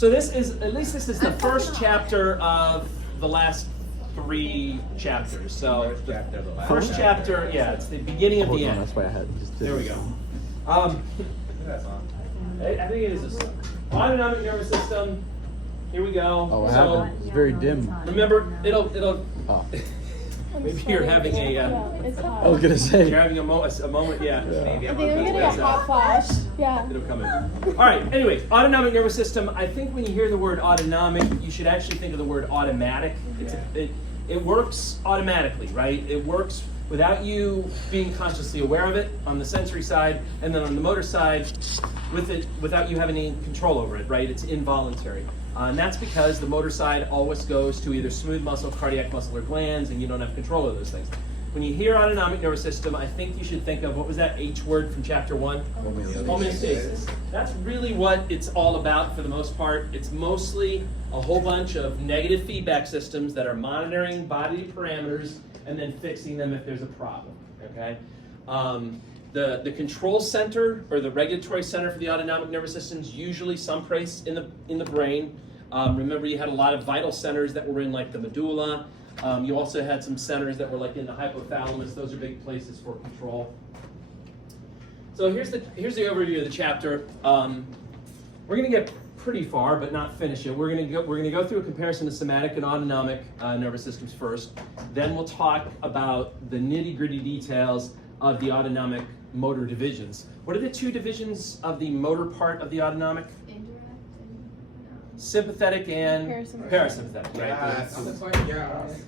So this is, at least this is the first chapter of the last 3 chapters. So the first chapter, yeah, it's the beginning of the end. That's why I had just. There we go. I think it is a song. Autonomic nervous system. Here we go. Oh, I so haven't. It's very dim. remember, it'll. Oh. Maybe you're having a. It's hot. I was gonna say. You're having a moment, yeah. I think I'm getting a hot flash. Yeah. It'll come in. All right. Anyway, autonomic nervous system. I think when you hear the word autonomic, you should actually think of the word automatic. It works automatically, right? It works without you being consciously aware of it on the sensory side, and then on the motor side, without you having any control over it, right? It's involuntary. And that's because the motor side always goes to either smooth muscle, cardiac muscle, or glands, and you don't have control of those things. When you hear autonomic nervous system, I think you should think of, what was that H word from chapter 1? Homeostasis. That's really what it's all about for the most part. It's mostly a whole bunch of negative feedback systems that are monitoring bodily parameters and then fixing them if there's a problem, okay? The control center, or the regulatory center for the autonomic nervous system is usually someplace in the brain. Remember, you had a lot of vital centers that were in like the medulla. You also had some centers that were like in the hypothalamus. Those are big places for control. So here's the overview of the chapter. We're going to get pretty far, but not finish it. We're going to go through a comparison of somatic and autonomic nervous systems first. Then we'll talk about the nitty-gritty details of the autonomic motor divisions. What are the 2 divisions of the motor part of the autonomic? Indirect and Sympathetic and parasympathetic, right?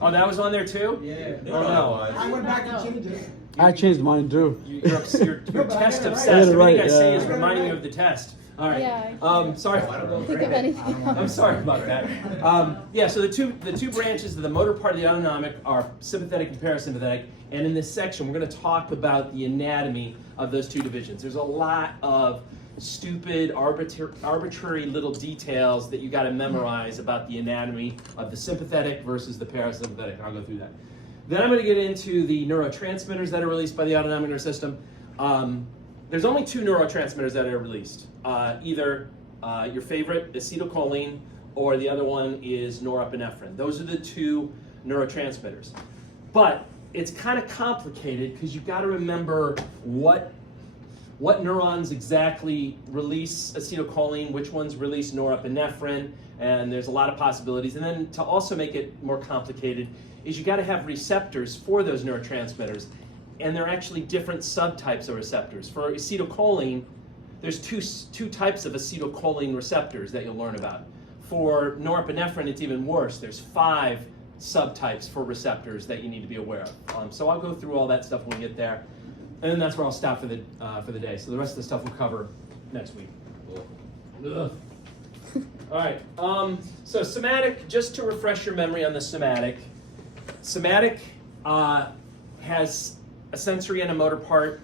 Oh, that was on there too? Yeah. Oh, no. I went back and changed it. I changed mine too. You're test I obsessed. got it Everything right, I say yeah. is reminding you of the test. All right. Yeah. Sorry. think of anything else. I'm sorry about that. Yeah. So the two branches of the motor part of the autonomic are sympathetic and parasympathetic. And in this section, we're going to talk about the anatomy of those 2 divisions. There's a lot of stupid, arbitrary little details that you got to memorize about the anatomy of the sympathetic versus the parasympathetic. I'll go through that. Then I'm going to get into the neurotransmitters that are released by the autonomic nervous system. There's only 2 neurotransmitters that are released. Either your favorite, acetylcholine, or the other one is norepinephrine. Those are the 2 neurotransmitters. But it's kind of complicated because you've got to remember what neurons exactly release acetylcholine, which ones release norepinephrine, and there's a lot of possibilities. And then to also make it more complicated is you got to have receptors for those neurotransmitters, and they're actually different subtypes of receptors. For acetylcholine, there's two types of acetylcholine receptors that you'll learn about. For norepinephrine, it's even worse. There's 5 subtypes for receptors that you need to be aware of. So I'll go through all that stuff when we get there, and then that's where I'll stop for the day. So the rest of the stuff we'll cover next week. Ugh. All right. So somatic, just to refresh your memory on the somatic. Somatic has a sensory and a motor part.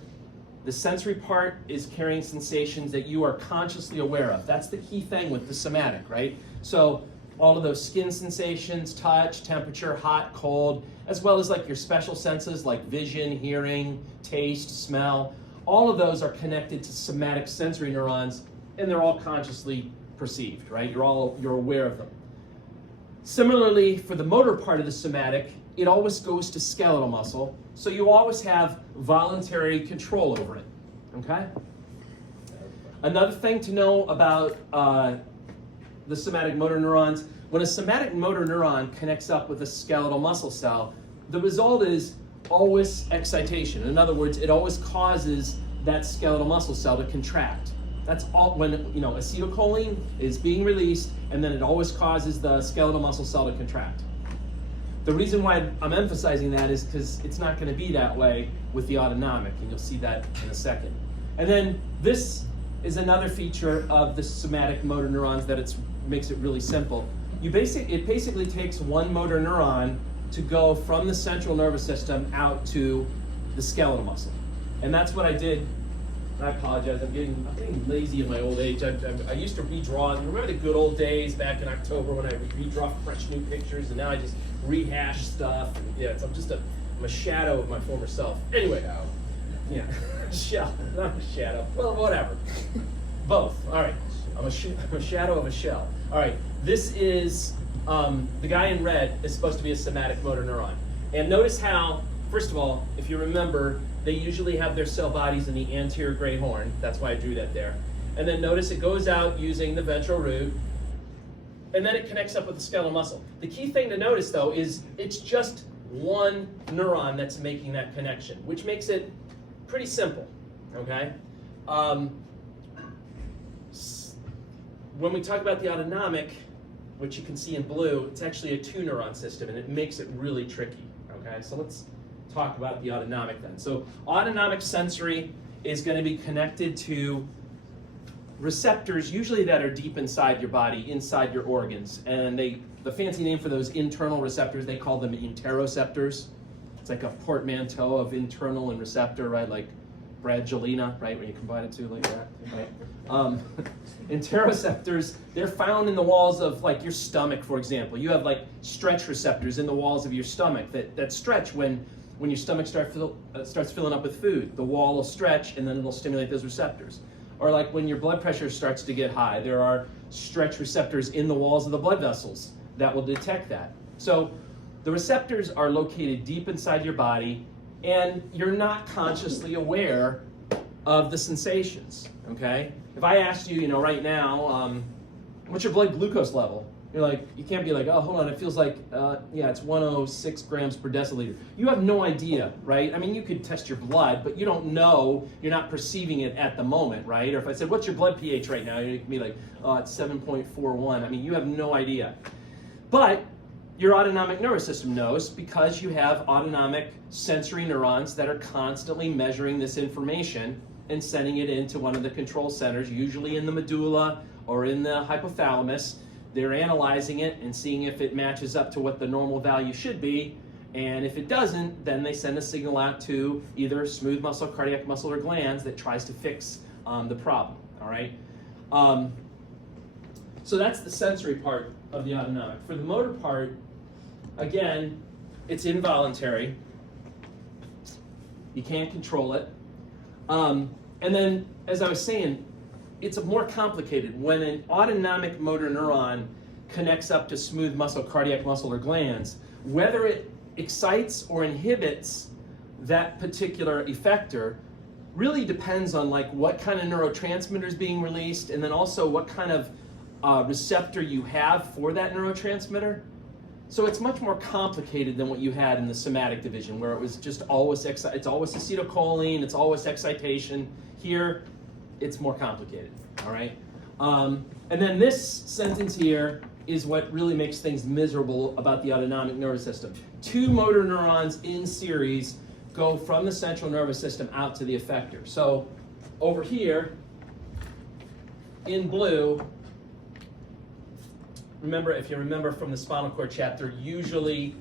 The sensory part is carrying sensations that you are consciously aware of. That's the key thing with the somatic, right? So all of those skin sensations, touch, temperature, hot, cold, as well as like your special senses like vision, hearing, taste, smell, all of those are connected to somatic sensory neurons, and they're all consciously perceived, right? You're aware of them. Similarly, for the motor part of the somatic, it always goes to skeletal muscle, so you always have voluntary control over it, okay? Another thing to know about the somatic motor neurons, when a somatic motor neuron connects up with a skeletal muscle cell, the result is always excitation. In other words, it always causes that skeletal muscle cell to contract. That's all when acetylcholine is being released, and then it always causes the skeletal muscle cell to contract. The reason why I'm emphasizing that is because it's not going to be that way with the autonomic, and you'll see that in a second. And then this is another feature of the somatic motor neurons that makes it really simple. It basically takes one motor neuron to go from the central nervous system out to the skeletal muscle. And that's what I did. I apologize, I'm getting lazy in my old age. I used to redraw. Remember the good old days back in October when I redraw fresh new pictures, and now I just rehash stuff. And yeah, I'm a shadow of my former self. Anyway, yeah, shell, not a shadow. Well, whatever. Both. All right. I'm a shadow of a shell. All right, this is, the guy in red is supposed to be a somatic motor neuron. And notice how, first of all, if you remember, they usually have their cell bodies in the anterior gray horn. That's why I drew that there. And then notice it goes out using the ventral root, and then it connects up with the skeletal muscle. The key thing to notice, though, is it's just one neuron that's making that connection, which makes it pretty simple, okay? When we talk about the autonomic, which you can see in blue, it's actually a two-neuron system, and it makes it really tricky, okay? So let's talk about the autonomic then. So autonomic sensory is going to be connected to receptors, usually that are deep inside your body, inside your organs. And the fancy name for those internal receptors, they call them interoceptors. It's like a portmanteau of internal and receptor, right? Like Bradgelina, right? When you combine it two like that, right? Interoceptors, they're found in the walls of like your stomach, for example. You have like stretch receptors in the walls of your stomach that stretch when your stomach starts filling up with food. The wall will stretch and then it'll stimulate those receptors. Or like when your blood pressure starts to get high, there are stretch receptors in the walls of the blood vessels that will detect that. So the receptors are located deep inside your body, and you're not consciously aware of the sensations, okay? If I asked you, right now, what's your blood glucose level? You're like, you can't be like, oh, hold on, it feels like, it's 106 grams per deciliter. You have no idea, right? I mean, you could test your blood, but you don't know, you're not perceiving it at the moment, right? Or if I said, what's your blood pH right now? You can be like, oh, it's 7.41. I mean, you have no idea. But your autonomic nervous system knows, because you have autonomic sensory neurons that are constantly measuring this information and sending it into one of the control centers, usually in the medulla or in the hypothalamus. They're analyzing it and seeing if it matches up to what the normal value should be, and if it doesn't, then they send a signal out to either smooth muscle, cardiac muscle, or glands that tries to fix the problem, all right? So that's the sensory part of the autonomic. For the motor part, again, it's involuntary. You can't control it. And then, as I was saying, it's more complicated. When an autonomic motor neuron connects up to smooth muscle, cardiac muscle, or glands, whether it excites or inhibits that particular effector really depends on like what kind of neurotransmitter is being released, and then also what kind of receptor you have for that neurotransmitter. So it's much more complicated than what you had in the somatic division, where it was just always it's always acetylcholine, it's always excitation. Here, it's more complicated, all right? And then this sentence here is what really makes things miserable about the autonomic nervous system. Two motor neurons in series go from the central nervous system out to the effector. So over here, in blue, if you remember from the spinal cord chapter, usually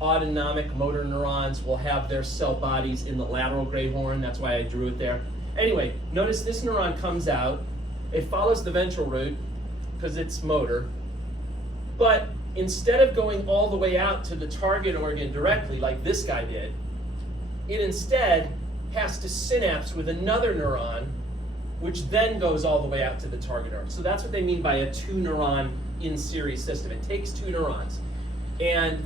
autonomic motor neurons will have their cell bodies in the lateral gray horn. That's why I drew it there. Anyway, notice this neuron comes out. It follows the ventral root because it's motor. But instead of going all the way out to the target organ directly like this guy did, it instead has to synapse with another neuron, which then goes all the way out to the target organ. So that's what they mean by a two-neuron in-series system. It takes two neurons. And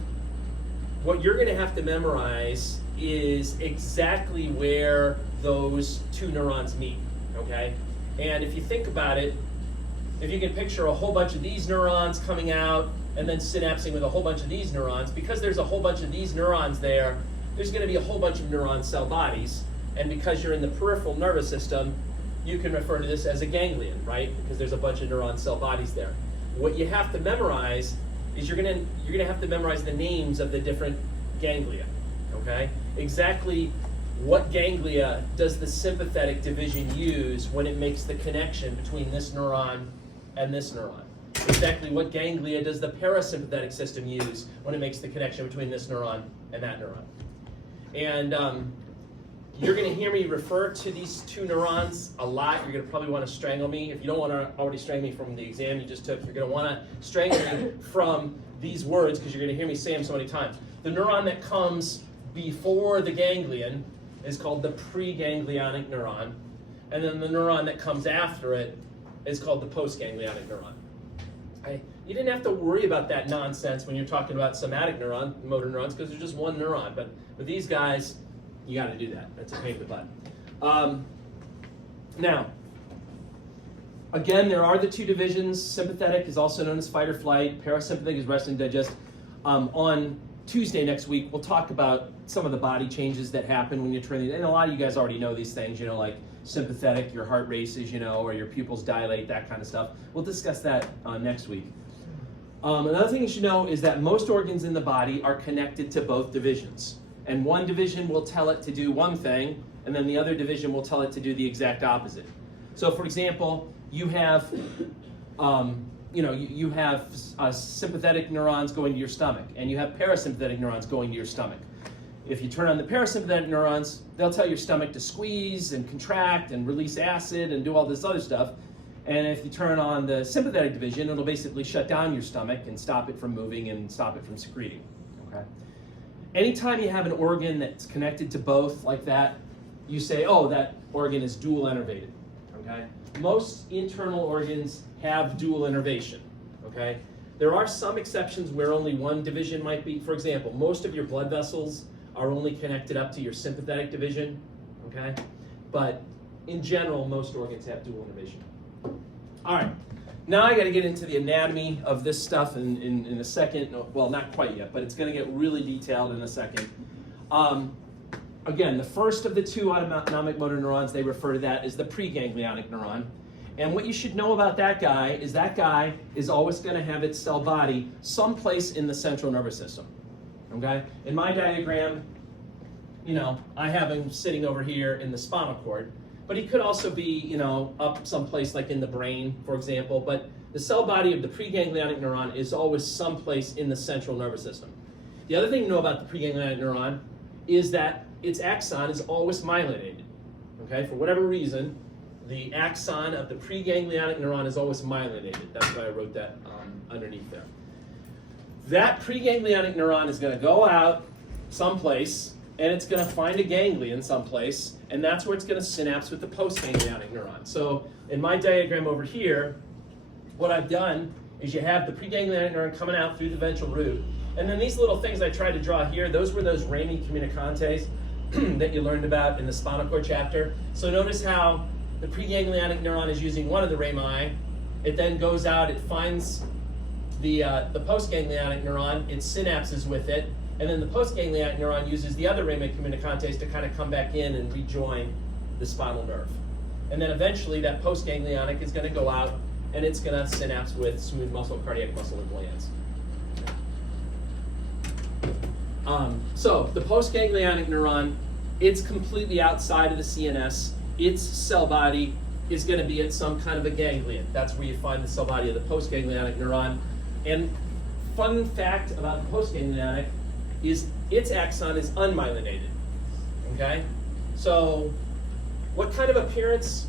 what you're going to have to memorize is exactly where those two neurons meet, okay? And if you think about it, if you can picture a whole bunch of these neurons coming out and then synapsing with a whole bunch of these neurons, because there's a whole bunch of these neurons there, there's going to be a whole bunch of neuron cell bodies. And because you're in the peripheral nervous system, you can refer to this as a ganglion, right? Because there's a bunch of neuron cell bodies there. What you have to memorize is you're gonna have to memorize the names of the different ganglia, okay? Exactly what ganglia does the sympathetic division use when it makes the connection between this neuron and this neuron? Exactly what ganglia does the parasympathetic system use when it makes the connection between this neuron and that neuron? And you're going to hear me refer to these two neurons a lot. You're going to probably want to strangle me. If you don't want to already strangle me from the exam you just took, you're going to want to strangle me from these words because you're going to hear me say them so many times. The neuron that comes before the ganglion is called the preganglionic neuron. And then the neuron that comes after it is called the postganglionic neuron. You didn't have to worry about that nonsense when you're talking about somatic motor neurons, because there's just one neuron. But with these guys, you got to do that. That's a pain in the butt. Now, again, there are the two divisions. Sympathetic is also known as fight or flight. Parasympathetic is rest and digest. On Tuesday next week, we'll talk about some of the body changes that happen when you're training. And a lot of you guys already know these things, like sympathetic, your heart races, or your pupils dilate, that kind of stuff. We'll discuss that next week. Another thing you should know is that most organs in the body are connected to both divisions. And one division will tell it to do one thing, and then the other division will tell it to do the exact opposite. So for example, you have you have sympathetic neurons going to your stomach, and you have parasympathetic neurons going to your stomach. If you turn on the parasympathetic neurons, they'll tell your stomach to squeeze and contract and release acid and do all this other stuff. And if you turn on the sympathetic division, it'll basically shut down your stomach and stop it from moving and stop it from secreting. Okay? Anytime you have an organ that's connected to both like that, you say, oh, that organ is dual innervated. Okay? Most internal organs have dual innervation. Okay? There are some exceptions where only one division might be. For example, most of your blood vessels are only connected up to your sympathetic division. Okay? But in general, most organs have dual innervation. All right. Now I got to get into the anatomy of this stuff in a second. Well, not quite yet, but it's going to get really detailed in a second. Again, the first of the two autonomic motor neurons, they refer to that as the preganglionic neuron. And what you should know about that guy is always going to have its cell body someplace in the central nervous system. Okay? In my diagram, I have him sitting over here in the spinal cord. But he could also be, up someplace like in the brain, for example. But the cell body of the preganglionic neuron is always someplace in the central nervous system. The other thing to know about the preganglionic neuron is that its axon is always myelinated. Okay, for whatever reason, the axon of the preganglionic neuron is always myelinated. That's why I wrote that underneath there. That preganglionic neuron is going to go out someplace, and it's going to find a ganglion someplace, and that's where it's going to synapse with the postganglionic neuron. So in my diagram over here, what I've done is you have the preganglionic neuron coming out through the ventral root, and then these little things I tried to draw here, those were those rami communicantes that you learned about in the spinal cord chapter. So notice how the preganglionic neuron is using one of the rami. It then goes out, it finds the postganglionic neuron, it synapses with it, and then the postganglionic neuron uses the other rami communicantes to kind of come back in and rejoin the spinal nerve. And then eventually that postganglionic is going to go out and it's going to synapse with smooth muscle, cardiac muscle, and glands. So the postganglionic neuron, it's completely outside of the CNS. Its cell body is going to be at some kind of a ganglion. That's where you find the cell body of the postganglionic neuron. And fun fact about the postganglionic is its axon is unmyelinated. Okay? So what kind of appearance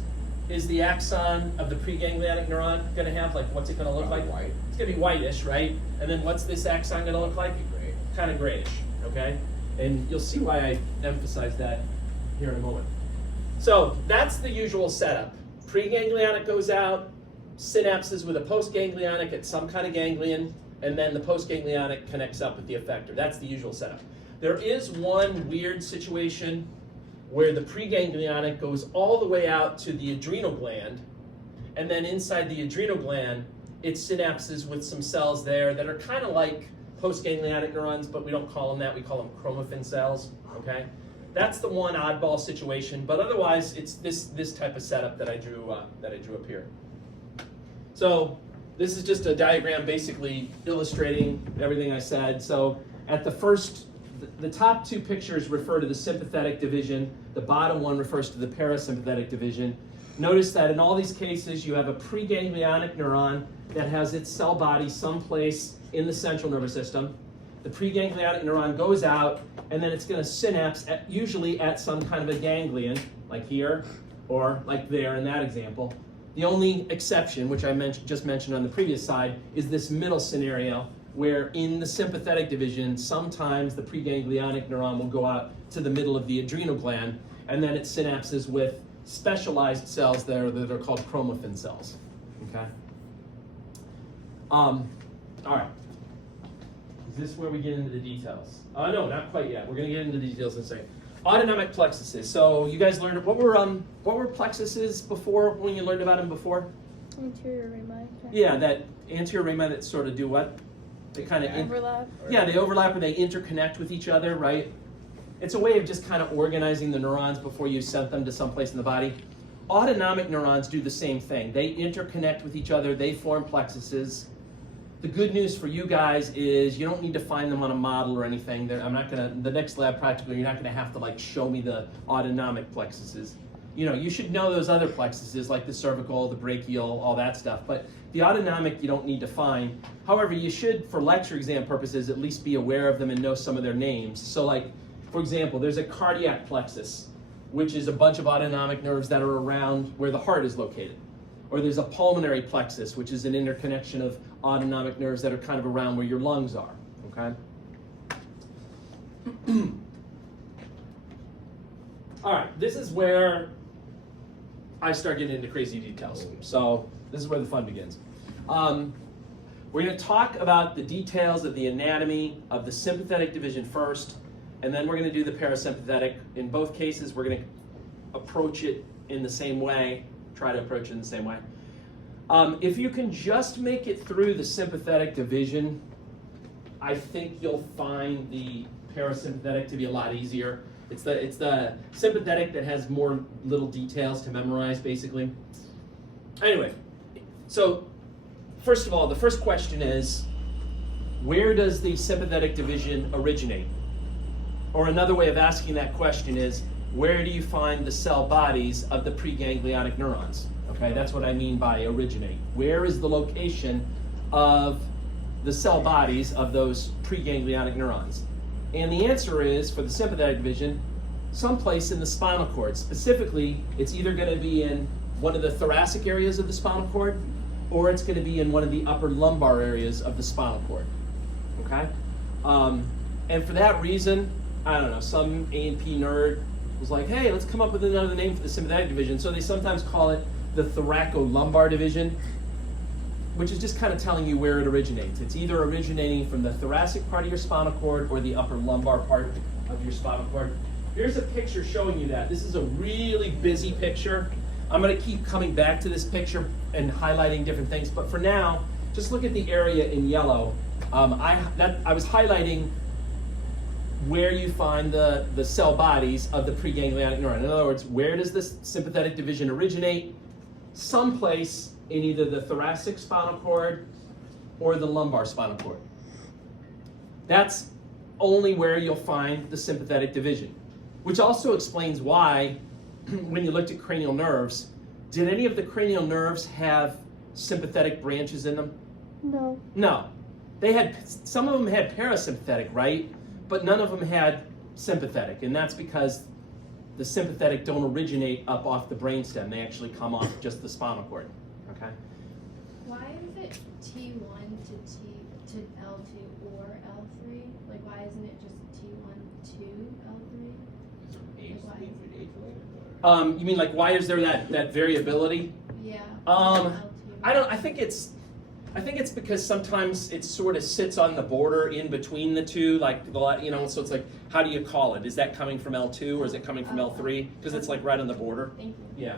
is the axon of the preganglionic neuron going to have? Like, what's it going to look like? White. It's going to be whitish, right? And then what's this axon going to look like? Gray. Kind of grayish, okay? And you'll see why I emphasize that here in a moment. So that's the usual setup. Preganglionic goes out, synapses with a postganglionic at some kind of ganglion, and then the postganglionic connects up with the effector. That's the usual setup. There is one weird situation where the preganglionic goes all the way out to the adrenal gland, and then inside the adrenal gland, it synapses with some cells there that are kind of like postganglionic neurons, but we don't call them that. We call them chromaffin cells, okay? That's the one oddball situation, but otherwise, it's this type of setup that I drew up here. So this is just a diagram basically illustrating everything I said. So at the top two pictures refer to the sympathetic division. The bottom one refers to the parasympathetic division. Notice that in all these cases, you have a preganglionic neuron that has its cell body someplace in the central nervous system. The preganglionic neuron goes out, and then it's going to synapse usually at some kind of a ganglion, like here, or like there in that example. The only exception, which I just mentioned on the previous side, is this middle scenario, where in the sympathetic division, sometimes the preganglionic neuron will go out to the middle of the adrenal gland, and then it synapses with specialized cells there that are called chromaffin cells. Okay. All right. Is this where we get into the details? No, not quite yet. We're going to get into the details in a second. Autonomic plexuses. So you guys learned what were plexuses before when you learned about them before? Anterior rami. Yeah, that anterior rami that sort of do what? They kind of Overlap. Yeah, they overlap and they interconnect with each other, right? It's a way of just kind of organizing the neurons before you send them to someplace in the body. Autonomic neurons do the same thing. They interconnect with each other. They form plexuses. The good news for you guys is you don't need to find them on a model or anything. The next lab practical, you're not gonna have to like show me the autonomic plexuses. You know, you should know those other plexuses like the cervical, the brachial, all that stuff. But the autonomic you don't need to find. However, you should, for lecture exam purposes, at least be aware of them and know some of their names. So like, for example, there's a cardiac plexus, which is a bunch of autonomic nerves that are around where the heart is located. Or there's a pulmonary plexus, which is an interconnection of autonomic nerves that are kind of around where your lungs are, okay? All right, this is where I start getting into crazy details. So this is where the fun begins. We're going to talk about the details of the anatomy of the sympathetic division first, and then we're going to do the parasympathetic. In both cases, we're going to approach it in the same way, try to approach it in the same way. If you can just make it through the sympathetic division, I think you'll find the parasympathetic to be a lot easier. It's the sympathetic that has more little details to memorize, basically. Anyway, so first of all, the first question is, where does the sympathetic division originate? Or another way of asking that question is, where do you find the cell bodies of the preganglionic neurons? Okay, that's what I mean by originate. Where is the location of the cell bodies of those preganglionic neurons? And the answer is, for the sympathetic division, someplace in the spinal cord. Specifically, it's either going to be in one of the thoracic areas of the spinal cord, or it's going to be in one of the upper lumbar areas of the spinal cord. Okay? And for that reason, I don't know, some A&P nerd was like, hey, let's come up with another name for the sympathetic division. So they sometimes call it the thoracolumbar division, which is just kind of telling you where it originates. It's either originating from the thoracic part of your spinal cord or the upper lumbar part of your spinal cord. Here's a picture showing you that. This is a really busy picture. I'm going to keep coming back to this picture and highlighting different things, but for now, just look at the area in yellow. I was highlighting where you find the cell bodies of the preganglionic neuron. In other words, where does this sympathetic division originate? Someplace in either the thoracic spinal cord or the lumbar spinal cord. That's only where you'll find the sympathetic division, which also explains why, when you looked at cranial nerves, did any of the cranial nerves have sympathetic branches in them? No. No. Some of them had parasympathetic, right? But none of them had sympathetic, and that's because the sympathetic don't originate up off the brainstem. They actually come off just the spinal cord. Okay. Why is it T1 to L2 or L3? Like, why isn't it just T1 to L3? You mean like why is there that variability? Yeah. I L2. think it's because sometimes it sort of sits on the border in between the two, like so it's like, how do you call it? Is that coming from L2 or is it coming from L3? Because it's like right on the border. Thank you. Yeah.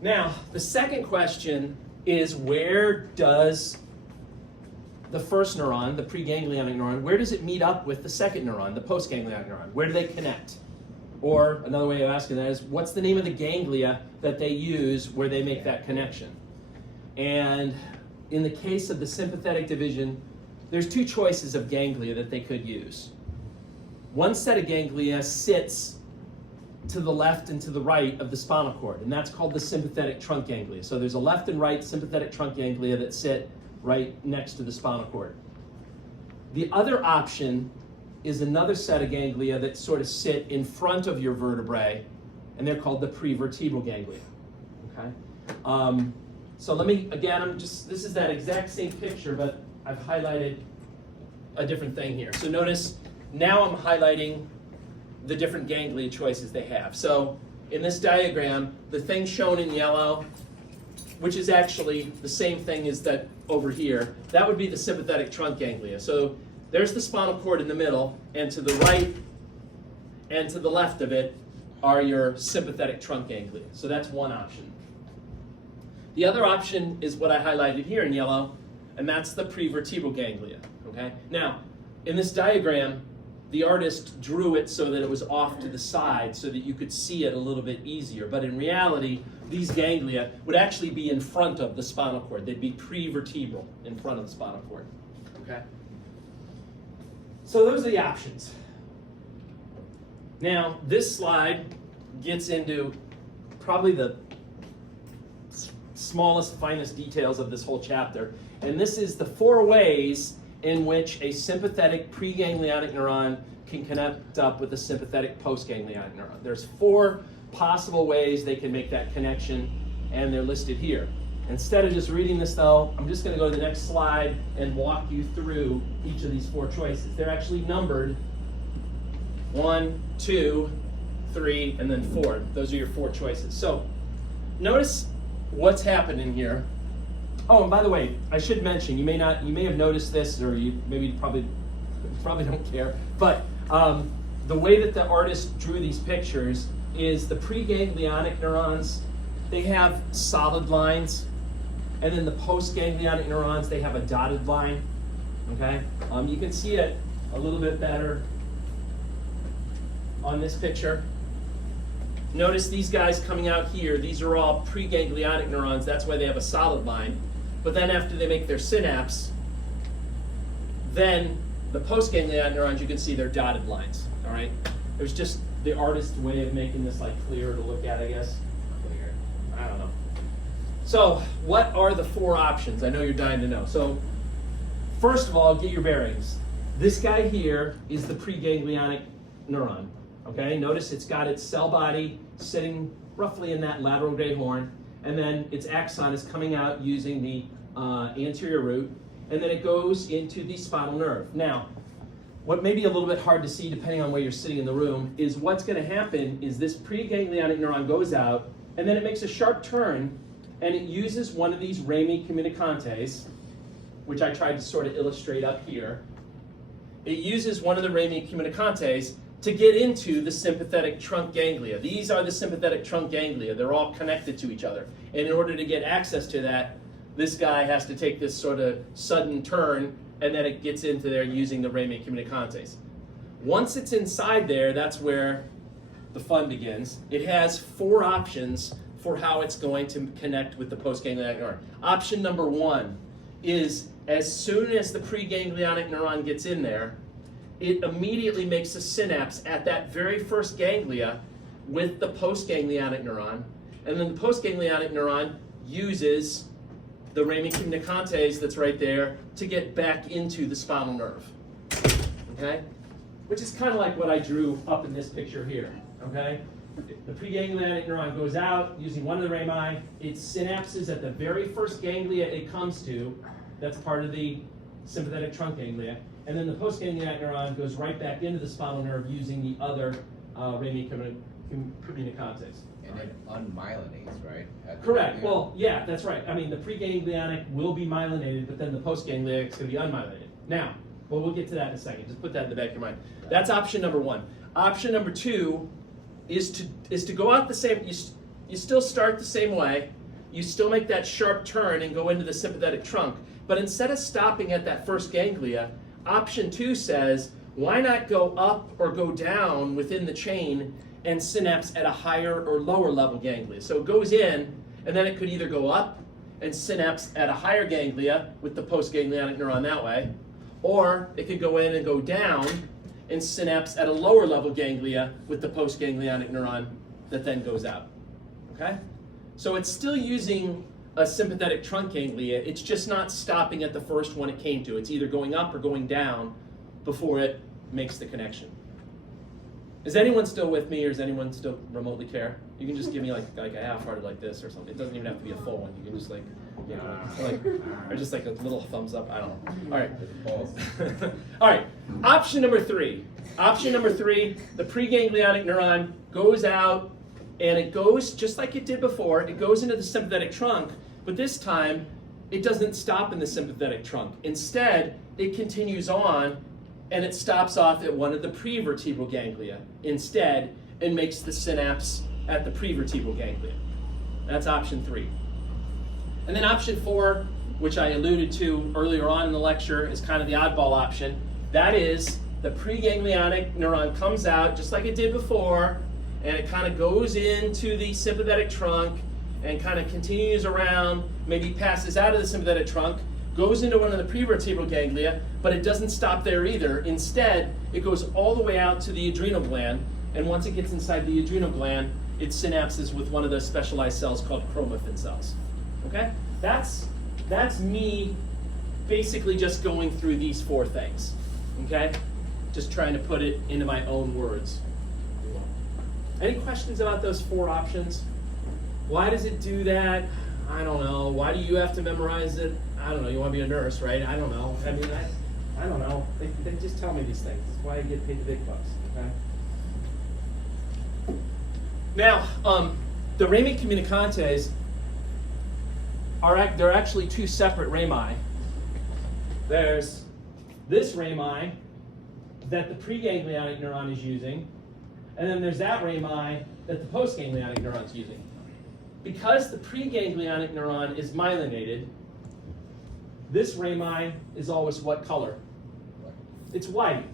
Now, the second question is, where does the first neuron, the preganglionic neuron, where does it meet up with the second neuron, the postganglionic neuron? Where do they connect? Or another way of asking that is, what's the name of the ganglia that they use where they make that connection? And in the case of the sympathetic division, there's two choices of ganglia that they could use. One set of ganglia sits to the left and to the right of the spinal cord, and that's called the sympathetic trunk ganglia. So there's a left and right sympathetic trunk ganglia that sit right next to the spinal cord. The other option is another set of ganglia that sort of sit in front of your vertebrae, and they're called the prevertebral ganglia. Okay. So let me again. This is that exact same picture, but I've highlighted a different thing here. So notice now I'm highlighting the different ganglia choices they have. So in this diagram, the thing shown in yellow which is actually the same thing as that over here. That would be the sympathetic trunk ganglia. So there's the spinal cord in the middle, and to the right and to the left of it are your sympathetic trunk ganglia. So that's one option. The other option is what I highlighted here in yellow, and that's the prevertebral ganglia. Okay? Now, in this diagram, the artist drew it so that it was off to the side so that you could see it a little bit easier. But in reality, these ganglia would actually be in front of the spinal cord. They'd be prevertebral in front of the spinal cord. Okay? So those are the options. Now, this slide gets into probably the smallest, finest details of this whole chapter. And this is the 4 ways in which a sympathetic preganglionic neuron can connect up with a sympathetic postganglionic neuron. There's 4 possible ways they can make that connection, and they're listed here. Instead of just reading this though, I'm just going to go to the next slide and walk you through each of these 4 choices. They're actually numbered 1, 2, 3, and then 4. Those are your 4 choices. So notice what's happening here. Oh, and by the way, I should mention, you may have noticed this, or you maybe probably don't care, but the way that the artist drew these pictures is the preganglionic neurons, they have solid lines, and then the postganglionic neurons, they have a dotted line. Okay, you can see it a little bit better on this picture. Notice these guys coming out here, these are all preganglionic neurons, that's why they have a solid line. But then after they make their synapse, then the postganglionic neurons, you can see they're dotted lines, all right? There's just the artist's way of making this like clearer to look at, I guess. Clear, I don't know. So what are the 4 options? I know you're dying to know. So first of all, get your bearings. This guy here is the preganglionic neuron, okay? Notice it's got its cell body sitting roughly in that lateral gray horn, and then its axon is coming out using the anterior root, and then it goes into the spinal nerve. Now, what may be a little bit hard to see depending on where you're sitting in the room is what's going to happen is this preganglionic neuron goes out, and then it makes a sharp turn, and it uses one of these rami communicantes, which I tried to sort of illustrate up here. It uses one of the rami communicantes to get into the sympathetic trunk ganglia. These are the sympathetic trunk ganglia. They're all connected to each other. And in order to get access to that, this guy has to take this sort of sudden turn, and then it gets into there using the rami communicantes. Once it's inside there, that's where the fun begins. It has 4 options for how it's going to connect with the postganglionic neuron. Option number 1 is as soon as the preganglionic neuron gets in there, it immediately makes a synapse at that very first ganglia with the postganglionic neuron, and then the postganglionic neuron uses the rami communicantes that's right there to get back into the spinal nerve. Okay? Which is kind of like what I drew up in this picture here. Okay? The preganglionic neuron goes out using one of the rami. It synapses at the very first ganglia it comes to. That's part of the sympathetic trunk ganglia. And then the postganglionic neuron goes right back into the spinal nerve using the other rami communicantes. And it unmyelinates, right? Correct. Well, yeah, that's right. I mean, the preganglionic will be myelinated, but then the postganglionic is going to be unmyelinated. Now, well, we'll get to that in a second. Just put that in the back of your mind. That's option number 1. Option number 2 is to go out the same. You still start the same way. You still make that sharp turn and go into the sympathetic trunk. But instead of stopping at that first ganglia, option 2 says, why not go up or go down within the chain and synapse at a higher or lower level ganglia? So it goes in, and then it could either go up and synapse at a higher ganglia with the postganglionic neuron that way, or it could go in and go down and synapse at a lower level ganglia with the postganglionic neuron that then goes out. Okay? So it's still using a sympathetic trunk ganglia, it's just not stopping at the first one it came to. It's either going up or going down before it makes the connection. Is anyone still with me, or does anyone still remotely care? You can just give me like a half-hearted like this or something. It doesn't even have to be a full one. You can just or just like a little thumbs up. I don't know. All right. All right. Option number 3. Option number 3, the preganglionic neuron goes out, and it goes just like it did before. It goes into the sympathetic trunk, But this time, it doesn't stop in the sympathetic trunk. Instead, it continues on and it stops off at one of the prevertebral ganglia instead and makes the synapse at the prevertebral ganglia. That's option 3. And then option 4, which I alluded to earlier on in the lecture, is kind of the oddball option. That is, the preganglionic neuron comes out just like it did before, and it kind of goes into the sympathetic trunk and kind of continues around, maybe passes out of the sympathetic trunk, goes into one of the prevertebral ganglia, but it doesn't stop there either. Instead, it goes all the way out to the adrenal gland, and once it gets inside the adrenal gland, it synapses with one of those specialized cells called chromaffin cells. Okay? That's me basically just going through these 4 things. Okay? Just trying to put it into my own words. Any questions about those 4 options? Why does it do that? I don't know. Why do you have to memorize it? I don't know. You want to be a nurse, right? I don't know. I mean, I don't know. They just tell me these things. That's why I get paid the big bucks. Okay? Now, the rami communicantes they're actually 2 separate rami. There's this rami that the preganglionic neuron is using, and then there's that rami that the postganglionic neuron is using. Because the preganglionic neuron is myelinated, this rami is always what color? It's white.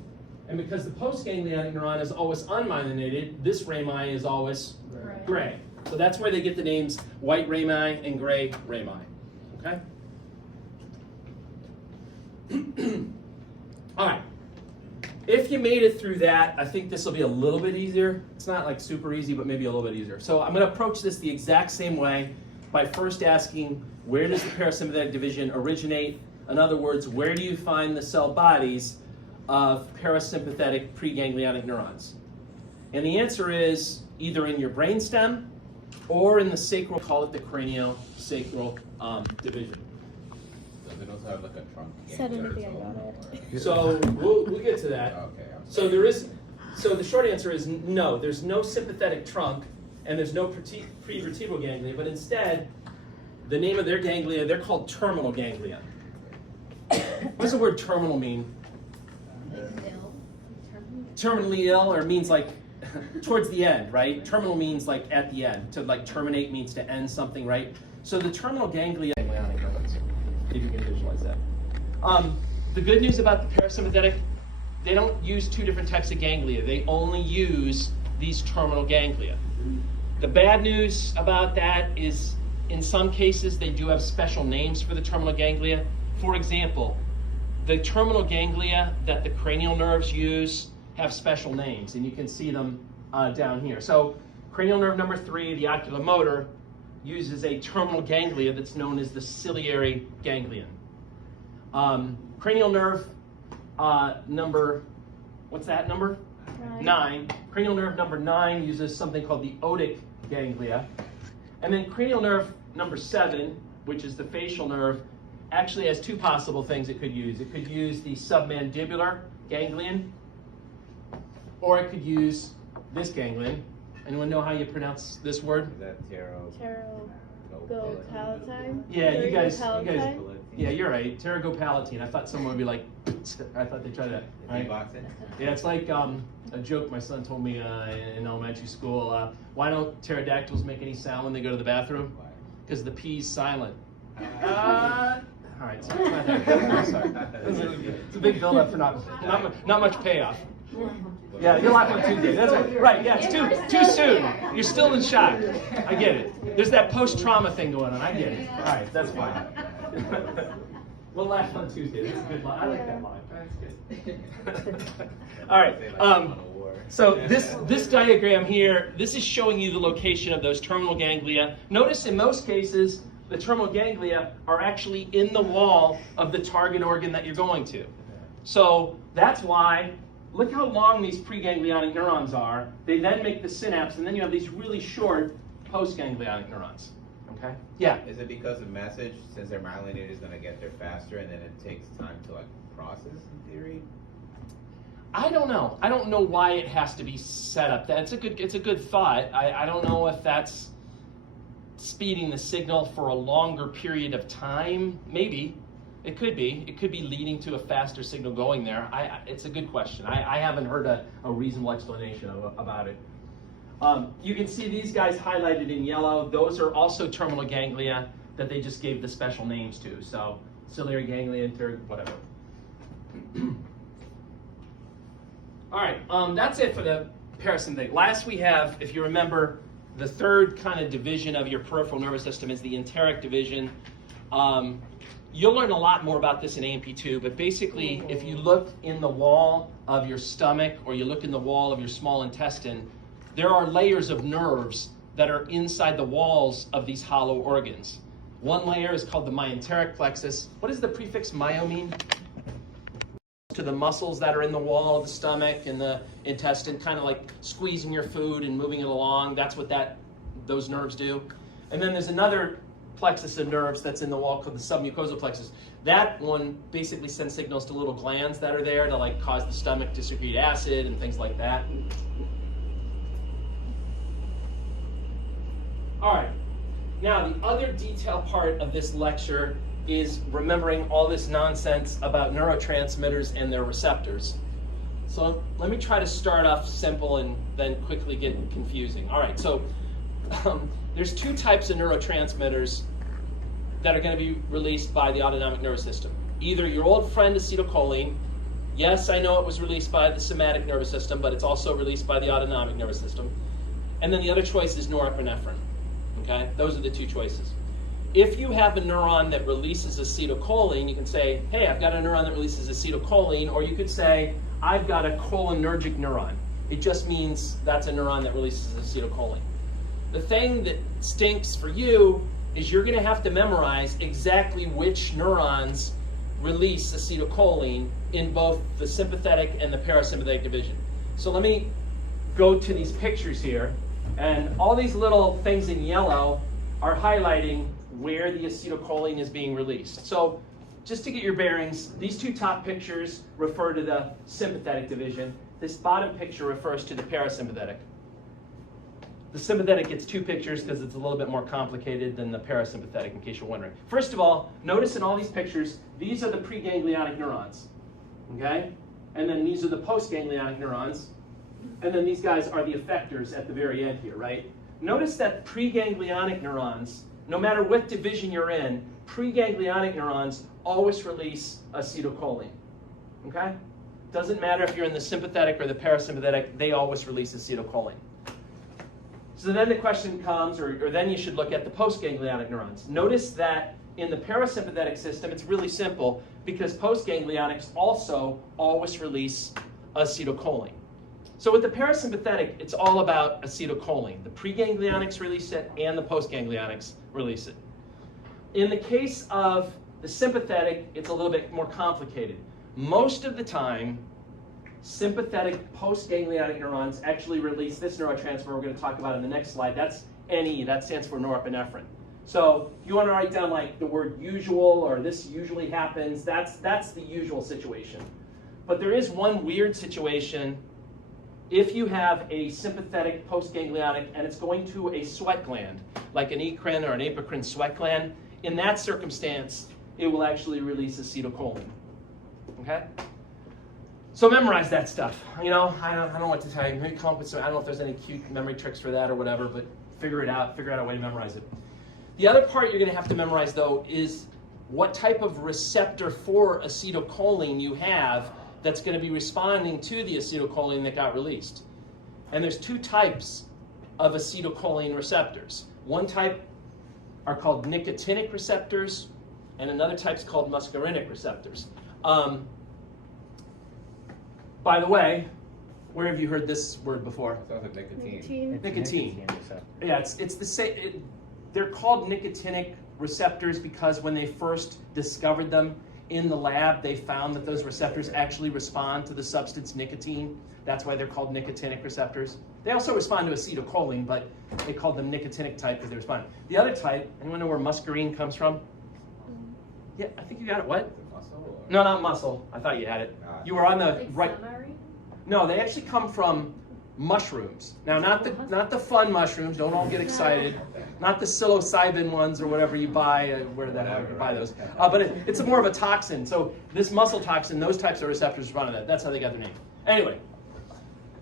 And because the postganglionic neuron is always unmyelinated, this rami is always gray. So that's where they get the names white rami and gray rami. Okay? All right. If you made it through that, I think this will be a little bit easier. It's not like super easy, but maybe a little bit easier. So I'm going to approach this the exact same way by first asking, where does the parasympathetic division originate? In other words, where do you find the cell bodies of parasympathetic preganglionic neurons? And the answer is either in your brainstem or in the sacral, call it the craniosacral division. So they also have like a trunk. Said ganglia or anything, I something, got or- So we'll get to that. Okay. So so the short answer is no, there's no sympathetic trunk and there's no prevertebral ganglia, but instead, the name of their ganglia, they're called terminal ganglia. What does the word terminal mean? Ill. Terminally ill, or means like towards the end, right? Terminal means like at the end. To like terminate means to end something, right? So the terminal ganglia, if you can visualize that. The good news about the parasympathetic, they don't use 2 different types of ganglia. They only use these terminal ganglia. The bad news about that is in some cases they do have special names for the terminal ganglia. For example, the terminal ganglia that the cranial nerves use have special names, and you can see them down here. So cranial nerve number 3, the oculomotor, uses a terminal ganglia that's known as the ciliary ganglion. Cranial nerve number, what's that number? 9. Cranial nerve number 9 uses something called the otic ganglia. And then cranial nerve number 7, which is the facial nerve, actually has 2 possible things it could use. It could use the submandibular ganglion, or it could use this ganglion. Anyone know how you pronounce this word? Is that Tarot go palatine. Yeah, you guys, Palatine? yeah, you're right. Pterygopalatine. I thought someone would be like, I thought they tried to, right? Boxing? Yeah, it's like a joke my son told me in elementary school. Why don't pterodactyls make any sound when they go to the bathroom? Because the P's silent. All right, so not that good. I'm sorry. It's a big build-up for not much payoff. Yeah, you're laughing on Tuesday. That's right. Right, yeah, it's too soon. You're still in shock. I get it. There's that post-trauma thing going on. I get it. All right, that's fine. We'll laugh on Tuesday. That's a good line. I like that line. That's good. All right. So this diagram here, this is showing you the location of those terminal ganglia. Notice in most cases, the terminal ganglia are actually in the wall of the target organ that you're going to. So that's why, look how long these preganglionic neurons are. They then make the synapse, and then you have these really short postganglionic neurons. Okay? Yeah? Is it because the message, since they're myelinated, is going to get there faster and then it takes time to like process in theory? I don't know. I don't know why it has to be set up. It's a good thought. I don't know if that's speeding the signal for a longer period of time? Maybe. It could be. It could be leading to a faster signal going there. It's a good question. I haven't heard a reasonable explanation about it. You can see these guys highlighted in yellow. Those are also terminal ganglia that they just gave the special names to. So ciliary ganglia, whatever. All right, that's it for the parasympathetic. Last we have, if you remember, the third kind of division of your peripheral nervous system is the enteric division. You'll learn a lot more about this in AMP2, but basically, if you look in the wall of your stomach or you look in the wall of your small intestine, there are layers of nerves that are inside the walls of these hollow organs. One layer is called the myenteric plexus. What does the prefix myo mean? To the muscles that are in the wall of the stomach and the intestine, kind of like squeezing your food and moving it along. That's what those nerves do. And then there's another plexus of nerves that's in the wall called the submucosal plexus. That one basically sends signals to little glands that are there to like cause the stomach to secrete acid and things like that. All right. Now the other detailed part of this lecture is remembering all this nonsense about neurotransmitters and their receptors. So let me try to start off simple and then quickly get confusing. All right, so there's two types of neurotransmitters that are going to be released by the autonomic nervous system. Either your old friend acetylcholine. Yes, I know it was released by the somatic nervous system, but it's also released by the autonomic nervous system. And then the other choice is norepinephrine. Okay, those are the two choices. If you have a neuron that releases acetylcholine, you can say, hey, I've got a neuron that releases acetylcholine, or you could say, I've got a cholinergic neuron. It just means that's a neuron that releases acetylcholine. The thing that stinks for you is you're going to have to memorize exactly which neurons release acetylcholine in both the sympathetic and the parasympathetic division. So let me go to these pictures here, and all these little things in yellow are highlighting where the acetylcholine is being released. So just to get your bearings, these two top pictures refer to the sympathetic division. This bottom picture refers to the parasympathetic. The sympathetic gets two pictures because it's a little bit more complicated than the parasympathetic, in case you're wondering. First of all, notice in all these pictures, these are the preganglionic neurons, okay? And then these are the postganglionic neurons. And then these guys are the effectors at the very end here, right? Notice that preganglionic neurons, no matter what division you're in, preganglionic neurons always release acetylcholine, okay? Doesn't matter if you're in the sympathetic or the parasympathetic, they always release acetylcholine. So then the question comes, or then you should look at the postganglionic neurons. Notice that in the parasympathetic system, it's really simple because postganglionics also always release acetylcholine. So with the parasympathetic, it's all about acetylcholine. The preganglionics release it and the postganglionics release it. In the case of the sympathetic, it's a little bit more complicated. Most of the time, sympathetic postganglionic neurons actually release this neurotransmitter we're going to talk about in the next slide. That's NE, that stands for norepinephrine. So if you want to write down like the word usual or this usually happens, that's the usual situation. But there is one weird situation if you have a sympathetic postganglionic and it's going to a sweat gland, like an eccrine or an apocrine sweat gland. In that circumstance, it will actually release acetylcholine. Okay? So memorize that stuff. You know, I don't know what to tell you. Maybe come up with some, I don't know if there's any cute memory tricks for that or whatever, but figure it out. Figure out a way to memorize it. The other part you're going to have to memorize, though, is what type of receptor for acetylcholine you have that's going to be responding to the acetylcholine that got released. And there's two types of acetylcholine receptors. One type are called nicotinic receptors, and another type is called muscarinic receptors. By the way, where have you heard this word before? It's also nicotine. Nicotine. Yeah, it's the same. They're called nicotinic receptors because when they first discovered them in the lab, they found that those receptors actually respond to the substance nicotine. That's why they're called nicotinic receptors. They also respond to acetylcholine, but they called them nicotinic type because they respond. The other type, anyone know where muscarine comes from? Yeah, I think you got it. What? Muscle? No, not muscle. I thought you had it. You were on the Like right. summary? No, they actually come from mushrooms. Now, not the fun mushrooms. Don't all get excited. Not the psilocybin ones or whatever you buy. Where the hell you buy those? But it's more of a toxin. So this muscle toxin, those types of receptors run on that. That's how they got their name. Anyway,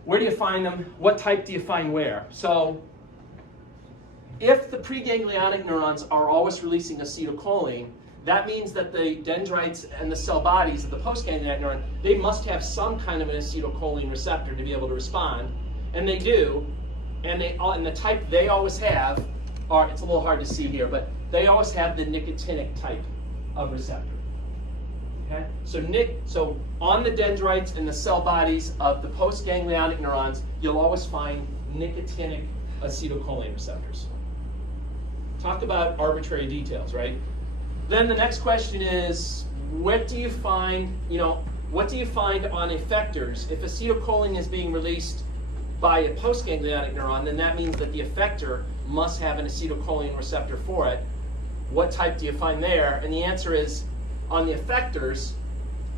where do you find them? What type do you find where? So if the preganglionic neurons are always releasing acetylcholine, that means that the dendrites and the cell bodies of the postganglionic neuron, they must have some kind of an acetylcholine receptor to be able to respond, and they do. And the type they always have are, it's a little hard to see here, but they always have the nicotinic type of receptor. Okay? So on the dendrites and the cell bodies of the postganglionic neurons, you'll always find nicotinic acetylcholine receptors. Talk about arbitrary details, right? Then the next question is, what do you find on effectors? If acetylcholine is being released by a postganglionic neuron, then that means that the effector must have an acetylcholine receptor for it. What type do you find there? And the answer is, on the effectors,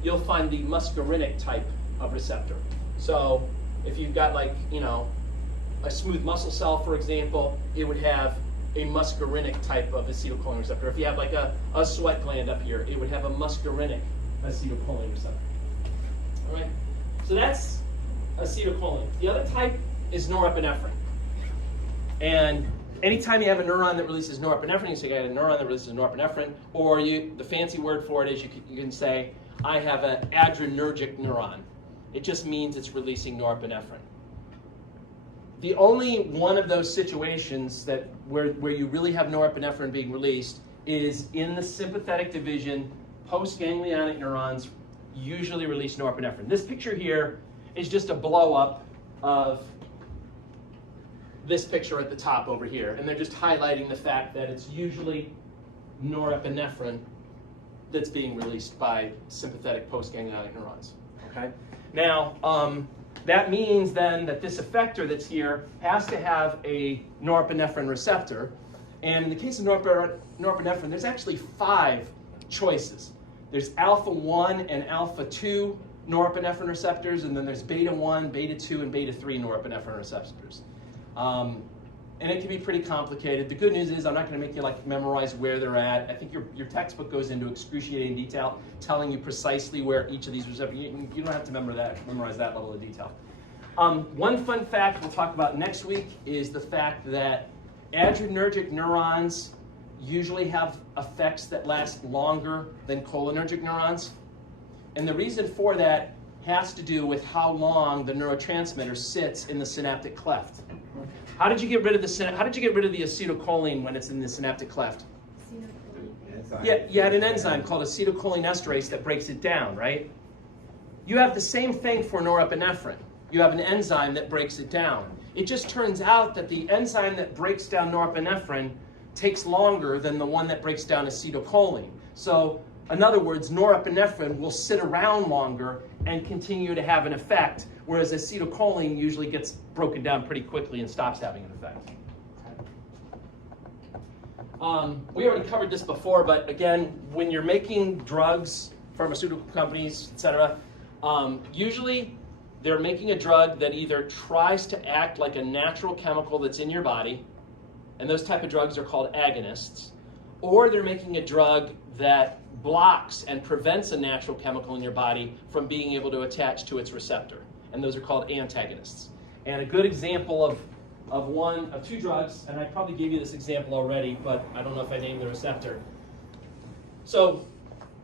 you'll find the muscarinic type of receptor. So if you've got a smooth muscle cell, for example, it would have a muscarinic type of acetylcholine receptor. If you have a sweat gland up here, it would have a muscarinic acetylcholine receptor. All right, so that's acetylcholine. The other type is norepinephrine. And anytime you have a neuron that releases norepinephrine, you say I got a neuron that releases norepinephrine, or the fancy word for it is you can say, I have an adrenergic neuron. It just means it's releasing norepinephrine. The only one of those situations where you really have norepinephrine being released is in the sympathetic division. Postganglionic neurons usually release norepinephrine. This picture here is just a blow up of this picture at the top over here, and they're just highlighting the fact that it's usually norepinephrine that's being released by sympathetic postganglionic neurons. Okay. Now, that means then that this effector that's here has to have a norepinephrine receptor. And in the case of norepinephrine, there's actually 5 choices. There's alpha 1 and alpha 2 norepinephrine receptors, and then there's beta 1, beta 2, and beta 3 norepinephrine receptors. And it can be pretty complicated. The good news is I'm not going to make you memorize where they're at. I think your textbook goes into excruciating detail, telling you precisely where each of these receptors. You don't have to memorize that level of detail. One fun fact we'll talk about next week is the fact that adrenergic neurons usually have effects that last longer than cholinergic neurons. And the reason for that has to do with how long the neurotransmitter sits in the synaptic cleft. How did you get rid of the acetylcholine when it's in the synaptic cleft? Yeah, you had an enzyme called acetylcholinesterase that breaks it down, right? You have the same thing for norepinephrine. You have an enzyme that breaks it down. It just turns out that the enzyme that breaks down norepinephrine takes longer than the one that breaks down acetylcholine. So, in other words, norepinephrine will sit around longer and continue to have an effect, whereas acetylcholine usually gets broken down pretty quickly and stops having an effect. We already covered this before, but again, when you're making drugs, pharmaceutical companies, etc., usually they're making a drug that either tries to act like a natural chemical that's in your body, and those type of drugs are called agonists, or they're making a drug that blocks and prevents a natural chemical in your body from being able to attach to its receptor, and those are called antagonists. And a good example of 2 drugs, and I probably gave you this example already, but I don't know if I named the receptor. So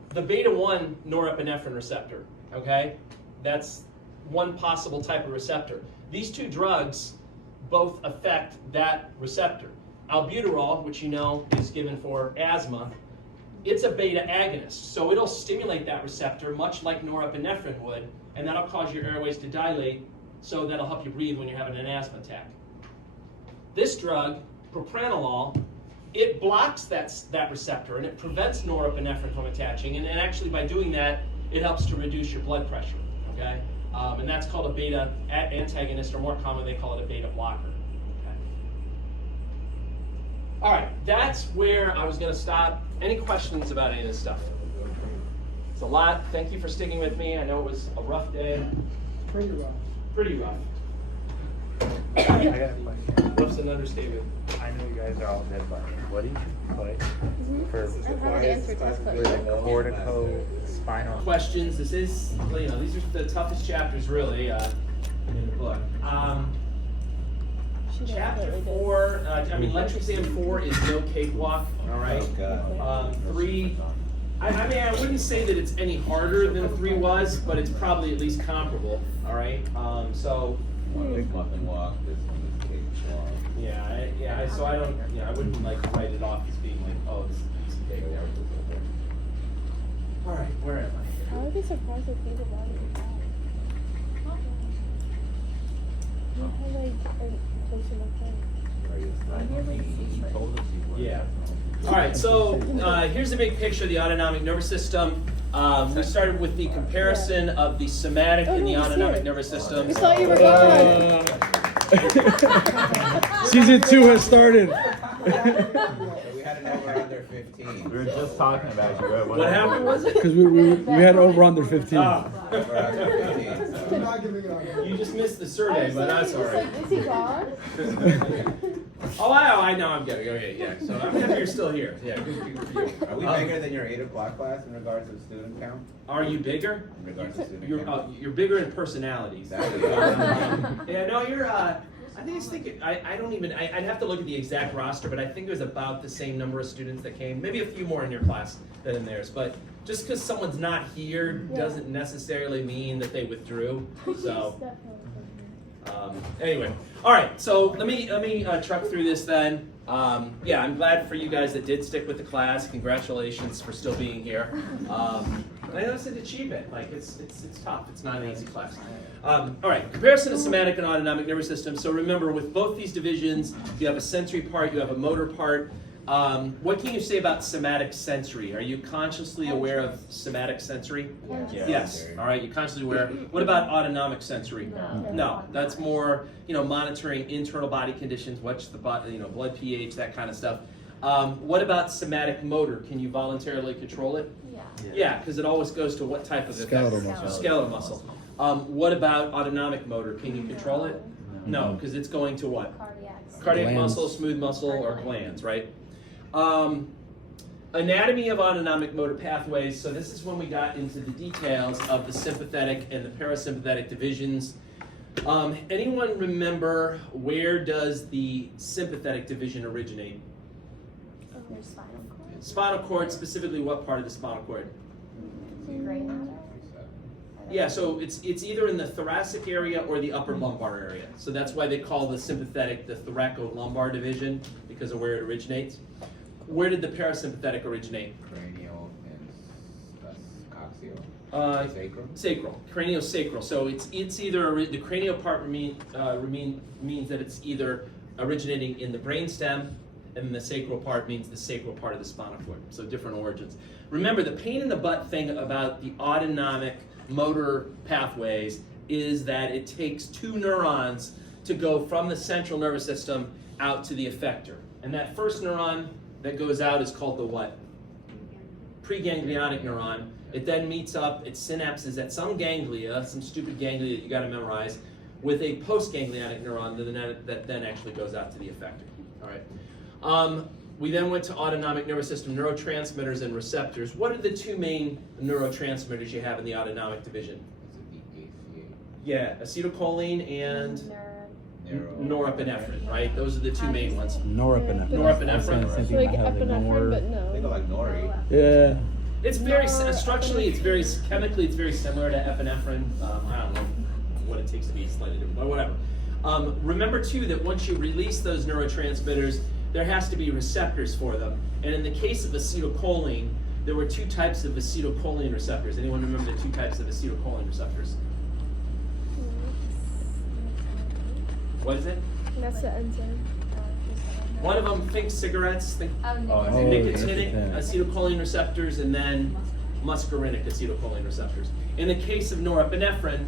the beta 1 norepinephrine receptor, okay, that's one possible type of receptor. These 2 drugs both affect that receptor. Albuterol, which you know is given for asthma, it's a beta agonist, so it'll stimulate that receptor much like norepinephrine would, and that'll cause your airways to dilate, so that'll help you breathe when you're having an asthma attack. This drug, propranolol, it blocks that receptor, and it prevents norepinephrine from attaching, and actually by doing that, it helps to reduce your blood pressure, okay? And that's called a beta antagonist, or more commonly they call it a beta blocker. Okay? All right, that's where I was going to stop. Any questions about any of this stuff? It's a lot. Thank you for sticking with me. I know it was a rough day. Pretty rough. Pretty rough. I got a question. What's an understatement? I know you guys are all dead, but what did you put for I haven't answered this question. corticospinal? Questions. This is, you know, these are the toughest chapters really in the book. She Chapter definitely did. 4, I mean, lecture exam 4 is no cakewalk, all right? Oh, God. 3, I mean, I wouldn't say that it's any harder than 3 was, but it's probably at least comparable, all right? So, One was muffin walk, this one was cake walk. so I don't, I wouldn't like write it off as being like, oh, this is a piece of cake. All right, where am I? I would be surprised if people bought it back. You have like a place in the front. Yeah. All right, so here's the big picture of the autonomic nervous system. We started with the comparison of the somatic and the autonomic nervous system. We thought you were gone. Season 2 has started. So we had an over under 15. We were just talking about you. Right? What happened? Because we had over under 15. Ah, Over under 15. So. you just missed the survey, but that's all right. Is he gone? Oh, I know I'm getting. Okay, yeah. So I'm happy you're still here. Yeah, good for you. Are we bigger than your 8 o'clock class in regards to student count? Are you bigger? In regards to student count? You're bigger in personalities. Exactly. Yeah, no, you're. I don't even. I'd have to look at the exact roster, but I think there's about the same number of students that came. Maybe a few more in your class than in theirs. But just because someone's not here doesn't necessarily mean that they withdrew. So. Anyway, all right. So let me truck through this then. Yeah, I'm glad for you guys that did stick with the class. Congratulations for still being here. I know it's an achievement. Like it's tough. It's not an easy class. All right. Comparison of somatic and autonomic nervous system. So remember, with both these divisions, you have a sensory part, you have a motor part. What can you say about somatic sensory? Are you consciously aware of somatic sensory? Yes. All right, you're consciously aware. What about autonomic sensory? No. That's more, monitoring internal body conditions, what's the body, blood pH, that kind of stuff. What about somatic motor? Can you voluntarily control it? Yeah, because it always goes to what type of Skeletal effect? muscle. Skeletal muscle. What about autonomic motor? Can you control it? No, because it's going to what? Cardiac Glands. muscle, smooth muscle, or glands, right? Anatomy of autonomic motor pathways. So this is when we got into the details of the sympathetic and the parasympathetic divisions. Anyone remember, where does the sympathetic division originate? Your spinal cord. Spinal cord, specifically what part of the spinal cord? Gray matter. Yeah, so it's either in the thoracic area or the upper lumbar area. So that's why they call the sympathetic the thoracolumbar division, because of where it originates. Where did the parasympathetic originate? Cranial and coxial. Sacral. Sacral, craniosacral. So it's either the cranial part means that it's either originating in the brainstem, and the sacral part means the sacral part of the spinal cord. So different origins. Remember, the pain in the butt thing about the autonomic motor pathways is that it takes 2 neurons to go from the central nervous system out to the effector. And that first neuron that goes out is called the what? Preganglionic neuron. It then meets up its synapses at some ganglia, some stupid ganglia that you got to memorize, with a postganglionic neuron that then actually goes out to the effector. All right. We then went to autonomic nervous system, neurotransmitters and receptors. What are the 2 main neurotransmitters you have in the autonomic division? Yeah, acetylcholine and norepinephrine, right? Those are the 2 main ones. Norepinephrine. Norepinephrine. Like epinephrine, but They go no. like nori. Yeah. It's very structurally, it's very chemically, it's very similar to epinephrine. I don't know what it takes to be slightly different, but whatever. Remember too that once you release those neurotransmitters, there has to be receptors for them. And in the case of acetylcholine, there were 2 types of acetylcholine receptors. Anyone remember the 2 types of acetylcholine receptors? What is it? That's the enzyme. One of them, think cigarettes, think nicotinic yeah. acetylcholine receptors, and then muscarinic acetylcholine receptors. In the case of norepinephrine,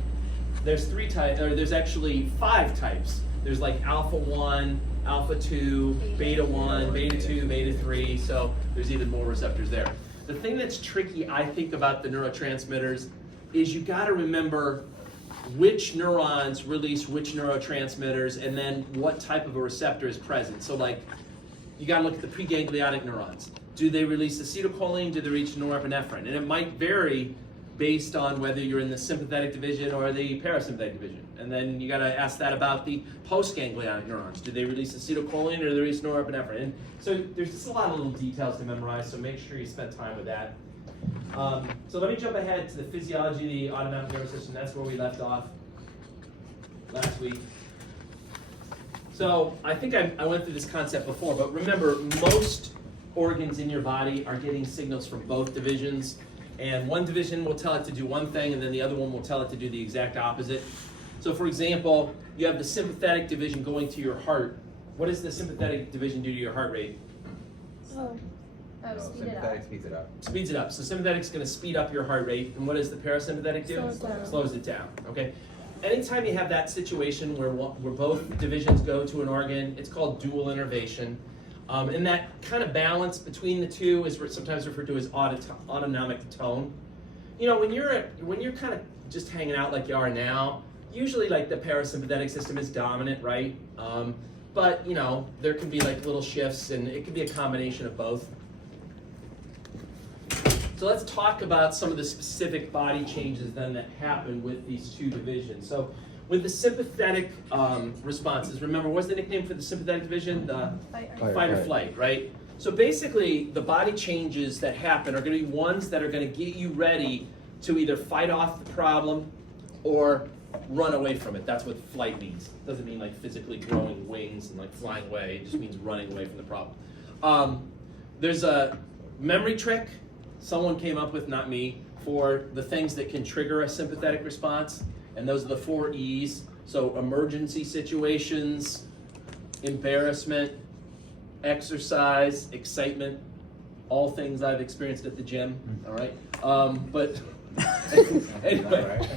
there's 3 types, or there's actually 5 types. There's like alpha 1, alpha 2, beta 1, beta 2, beta 3, so there's even more receptors there. The thing that's tricky, I think, about the neurotransmitters is you gotta remember which neurons release which neurotransmitters, and then what type of a receptor is present. So like, you gotta look at the preganglionic neurons. Do they release acetylcholine? Do they reach norepinephrine? And it might vary based on whether you're in the sympathetic division or the parasympathetic division. And then you gotta ask that about the postganglionic neurons. Do they release acetylcholine or do they release norepinephrine? And so there's just a lot of little details to memorize, so make sure you spend time with that. So let me jump ahead to the physiology of the autonomic nervous system. That's where we left off last week. So I think I went through this concept before, but remember, most organs in your body are getting signals from both divisions, and one division will tell it to do one thing, and then the other one will tell it to do the exact opposite. So for example, you have the sympathetic division going to your heart. What does the sympathetic division do to your heart rate? Oh. Oh, speed it up. Sympathetic speeds it up. Speeds it up. So sympathetic's going to speed up your heart rate, and what does the parasympathetic do? Slows down. Slows it down. Okay. Anytime you have that situation where both divisions go to an organ, it's called dual innervation. And that kind of balance between the two is sometimes referred to as autonomic tone. You know, when you're kind of just hanging out like you are now, usually like the parasympathetic system is dominant, right? But you know, there can be like little shifts, and it can be a combination of both. So let's talk about some of the specific body changes then that happen with these two divisions. So with the sympathetic responses, remember, what's the nickname for the sympathetic division? The fight or flight, right? So basically, the body changes that happen are going to be ones that are going to get you ready to either fight off the problem or run away from it. That's what flight means. It doesn't mean like physically growing wings and like flying away. It just means running away from the problem. There's a memory trick someone came up with, not me, for the things that can trigger a sympathetic response, and those are the 4 E's. So emergency situations, embarrassment, exercise, excitement, all things I've experienced at the gym, all right? But anyway.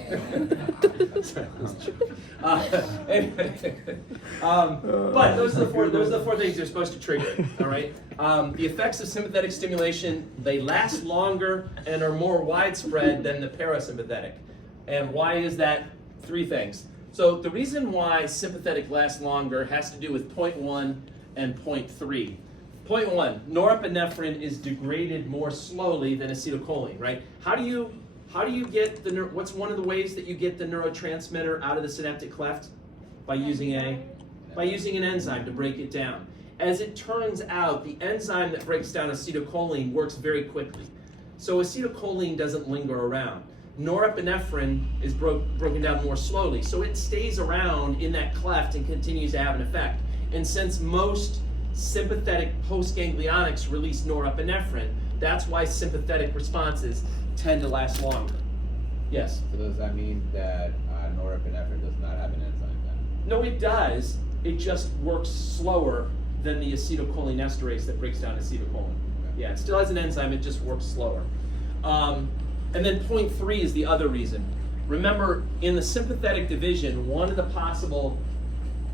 But those are the four things you're supposed to trigger it, all right? The effects of sympathetic stimulation, they last longer and are more widespread than the parasympathetic. And why is that? 3 things. So the reason why sympathetic lasts longer has to do with point 1 and point 3. Point 1, norepinephrine is degraded more slowly than acetylcholine, right? How do you get what's one of the ways that you get the neurotransmitter out of the synaptic cleft? By using an enzyme to break it down. As it turns out, the enzyme that breaks down acetylcholine works very quickly. So acetylcholine doesn't linger around. Norepinephrine is broken down more slowly, so it stays around in that cleft and continues to have an effect. And since most sympathetic postganglionics release norepinephrine, that's why sympathetic responses tend to last longer. Yes? So does that mean that norepinephrine does not have an enzyme then? No, it does. It just works slower than the acetylcholinesterase that breaks down acetylcholine. Yeah, it still has an enzyme, it just works slower. And then point 3 is the other reason. Remember, in the sympathetic division, one of the possible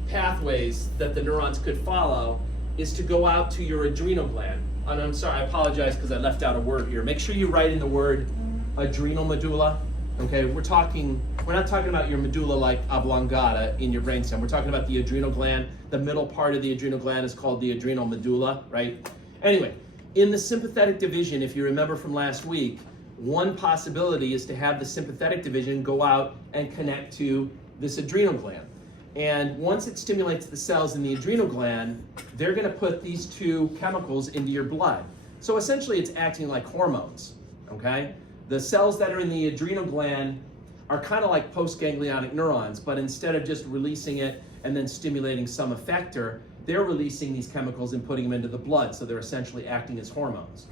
pathways that the neurons could follow is to go out to your adrenal gland. And I'm sorry, I apologize because I left out a word here. Make sure you write in the word adrenal medulla. Okay, we're not talking about your medulla like oblongata in your brainstem. We're talking about the adrenal gland. The middle part of the adrenal gland is called the adrenal medulla, right? Anyway, in the sympathetic division, if you remember from last week, one possibility is to have the sympathetic division go out and connect to this adrenal gland. And once it stimulates the cells in the adrenal gland, they're going to put these 2 chemicals into your blood. So essentially it's acting like hormones, okay? The cells that are in the adrenal gland are kind of like postganglionic neurons, but instead of just releasing it and then stimulating some effector, they're releasing these chemicals and putting them into the blood, so they're essentially acting as hormones.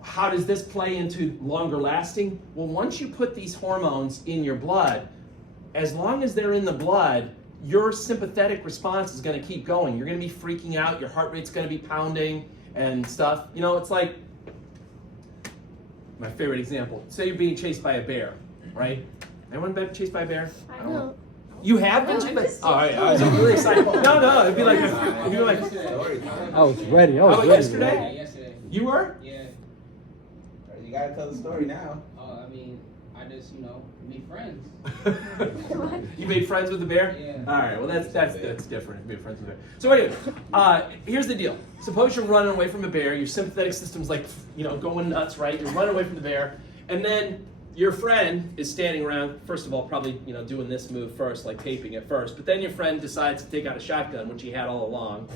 How does this play into longer lasting? Well, once you put these hormones in your blood, as long as they're in the blood, your sympathetic response is going to keep going. You're going to be freaking out, your heart rate's going to be pounding and stuff. You know, it's like, my favorite example, say you're being chased by a bear, right? Anyone been chased by a bear? I know. You have been chased by a bear? All right, I was really excited. No, it'd be like, I was ready. how about ready. yesterday? Yesterday. You were? Yeah. You gotta tell the story now. I mean, I just, meet friends. You made friends with the bear? Yeah. All right. Well, that's different. You made friends with the bear. So anyway, here's the deal. Suppose you're running away from a bear. Your sympathetic system's like, going nuts, right? You're running away from the bear, and then your friend is standing around. First of all, probably doing this move first, like taping it first. But then your friend decides to take out a shotgun, which he had all along,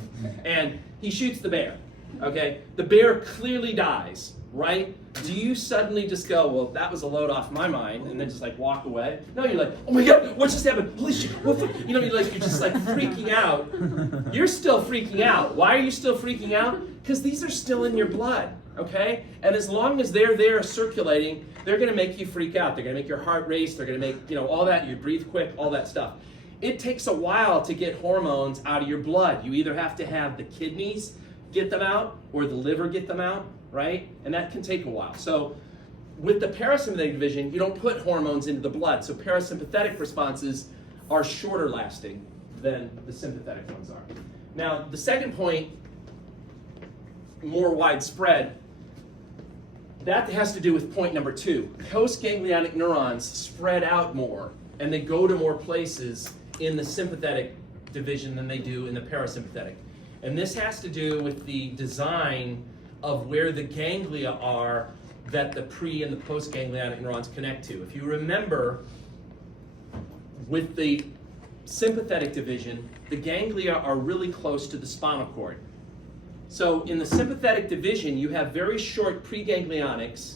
and he shoots the bear. Okay, the bear clearly dies. Right? Do you suddenly just go, well, that was a load off my mind, and then just like walk away? No, you're like, oh my God, what just happened? Holy shit! You're just like freaking out. You're still freaking out. Why are you still freaking out? Because these are still in your blood, okay? And as long as they're there circulating, they're going to make you freak out. They're going to make your heart race. They're going to make all that. You breathe quick, all that stuff. It takes a while to get hormones out of your blood. You either have to have the kidneys get them out or the liver get them out. Right? And that can take a while. So with the parasympathetic division, you don't put hormones into the blood. So parasympathetic responses are shorter lasting than the sympathetic ones are. Now, the second point, more widespread, that has to do with point number 2. Postganglionic neurons spread out more, and they go to more places in the sympathetic division than they do in the parasympathetic. And this has to do with the design of where the ganglia are that the pre and the postganglionic neurons connect to. If you remember, with the sympathetic division, the ganglia are really close to the spinal cord. So in the sympathetic division, you have very short preganglionics,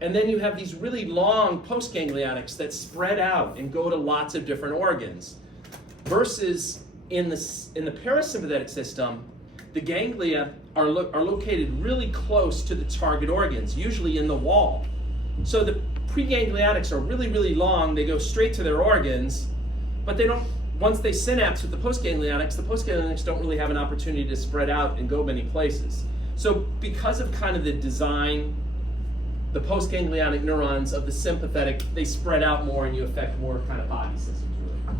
and then you have these really long postganglionics that spread out and go to lots of different organs. Versus in the parasympathetic system, the ganglia are located really close to the target organs, usually in the wall. So the preganglionics are really, really long. They go straight to their organs, but they don't. Once they synapse with the postganglionics don't really have an opportunity to spread out and go many places. So because of kind of the design, the postganglionic neurons of the sympathetic, they spread out more and you affect more kind of body systems, really.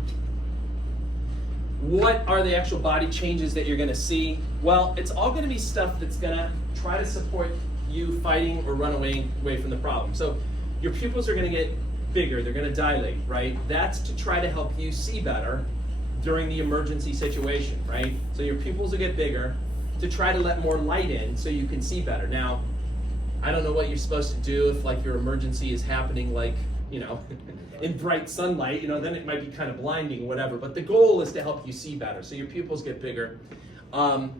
What are the actual body changes that you're going to see? Well, it's all going to be stuff that's going to try to support you fighting or run away from the problem. So your pupils are going to get bigger, they're going to dilate, right? That's to try to help you see better during the emergency situation, right? So your pupils will get bigger to try to let more light in so you can see better. Now, I don't know what you're supposed to do if like your emergency is happening like, in bright sunlight, then it might be kind of blinding or whatever, but the goal is to help you see better, so your pupils get bigger. And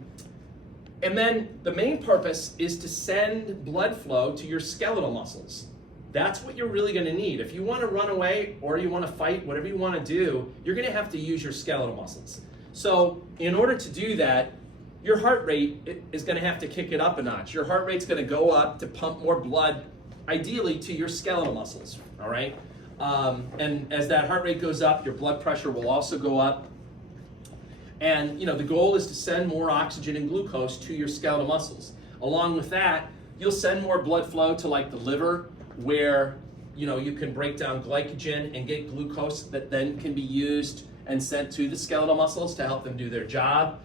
then the main purpose is to send blood flow to your skeletal muscles. That's what you're really going to need. If you want to run away or you want to fight, whatever you want to do, you're going to have to use your skeletal muscles. So in order to do that, your heart rate is going to have to kick it up a notch. Your heart rate's going to go up to pump more blood, ideally to your skeletal muscles, all right? And as that heart rate goes up, your blood pressure will also go up. And the goal is to send more oxygen and glucose to your skeletal muscles. Along with that, you'll send more blood flow to like the liver, where you can break down glycogen and get glucose that then can be used and sent to the skeletal muscles to help them do their job.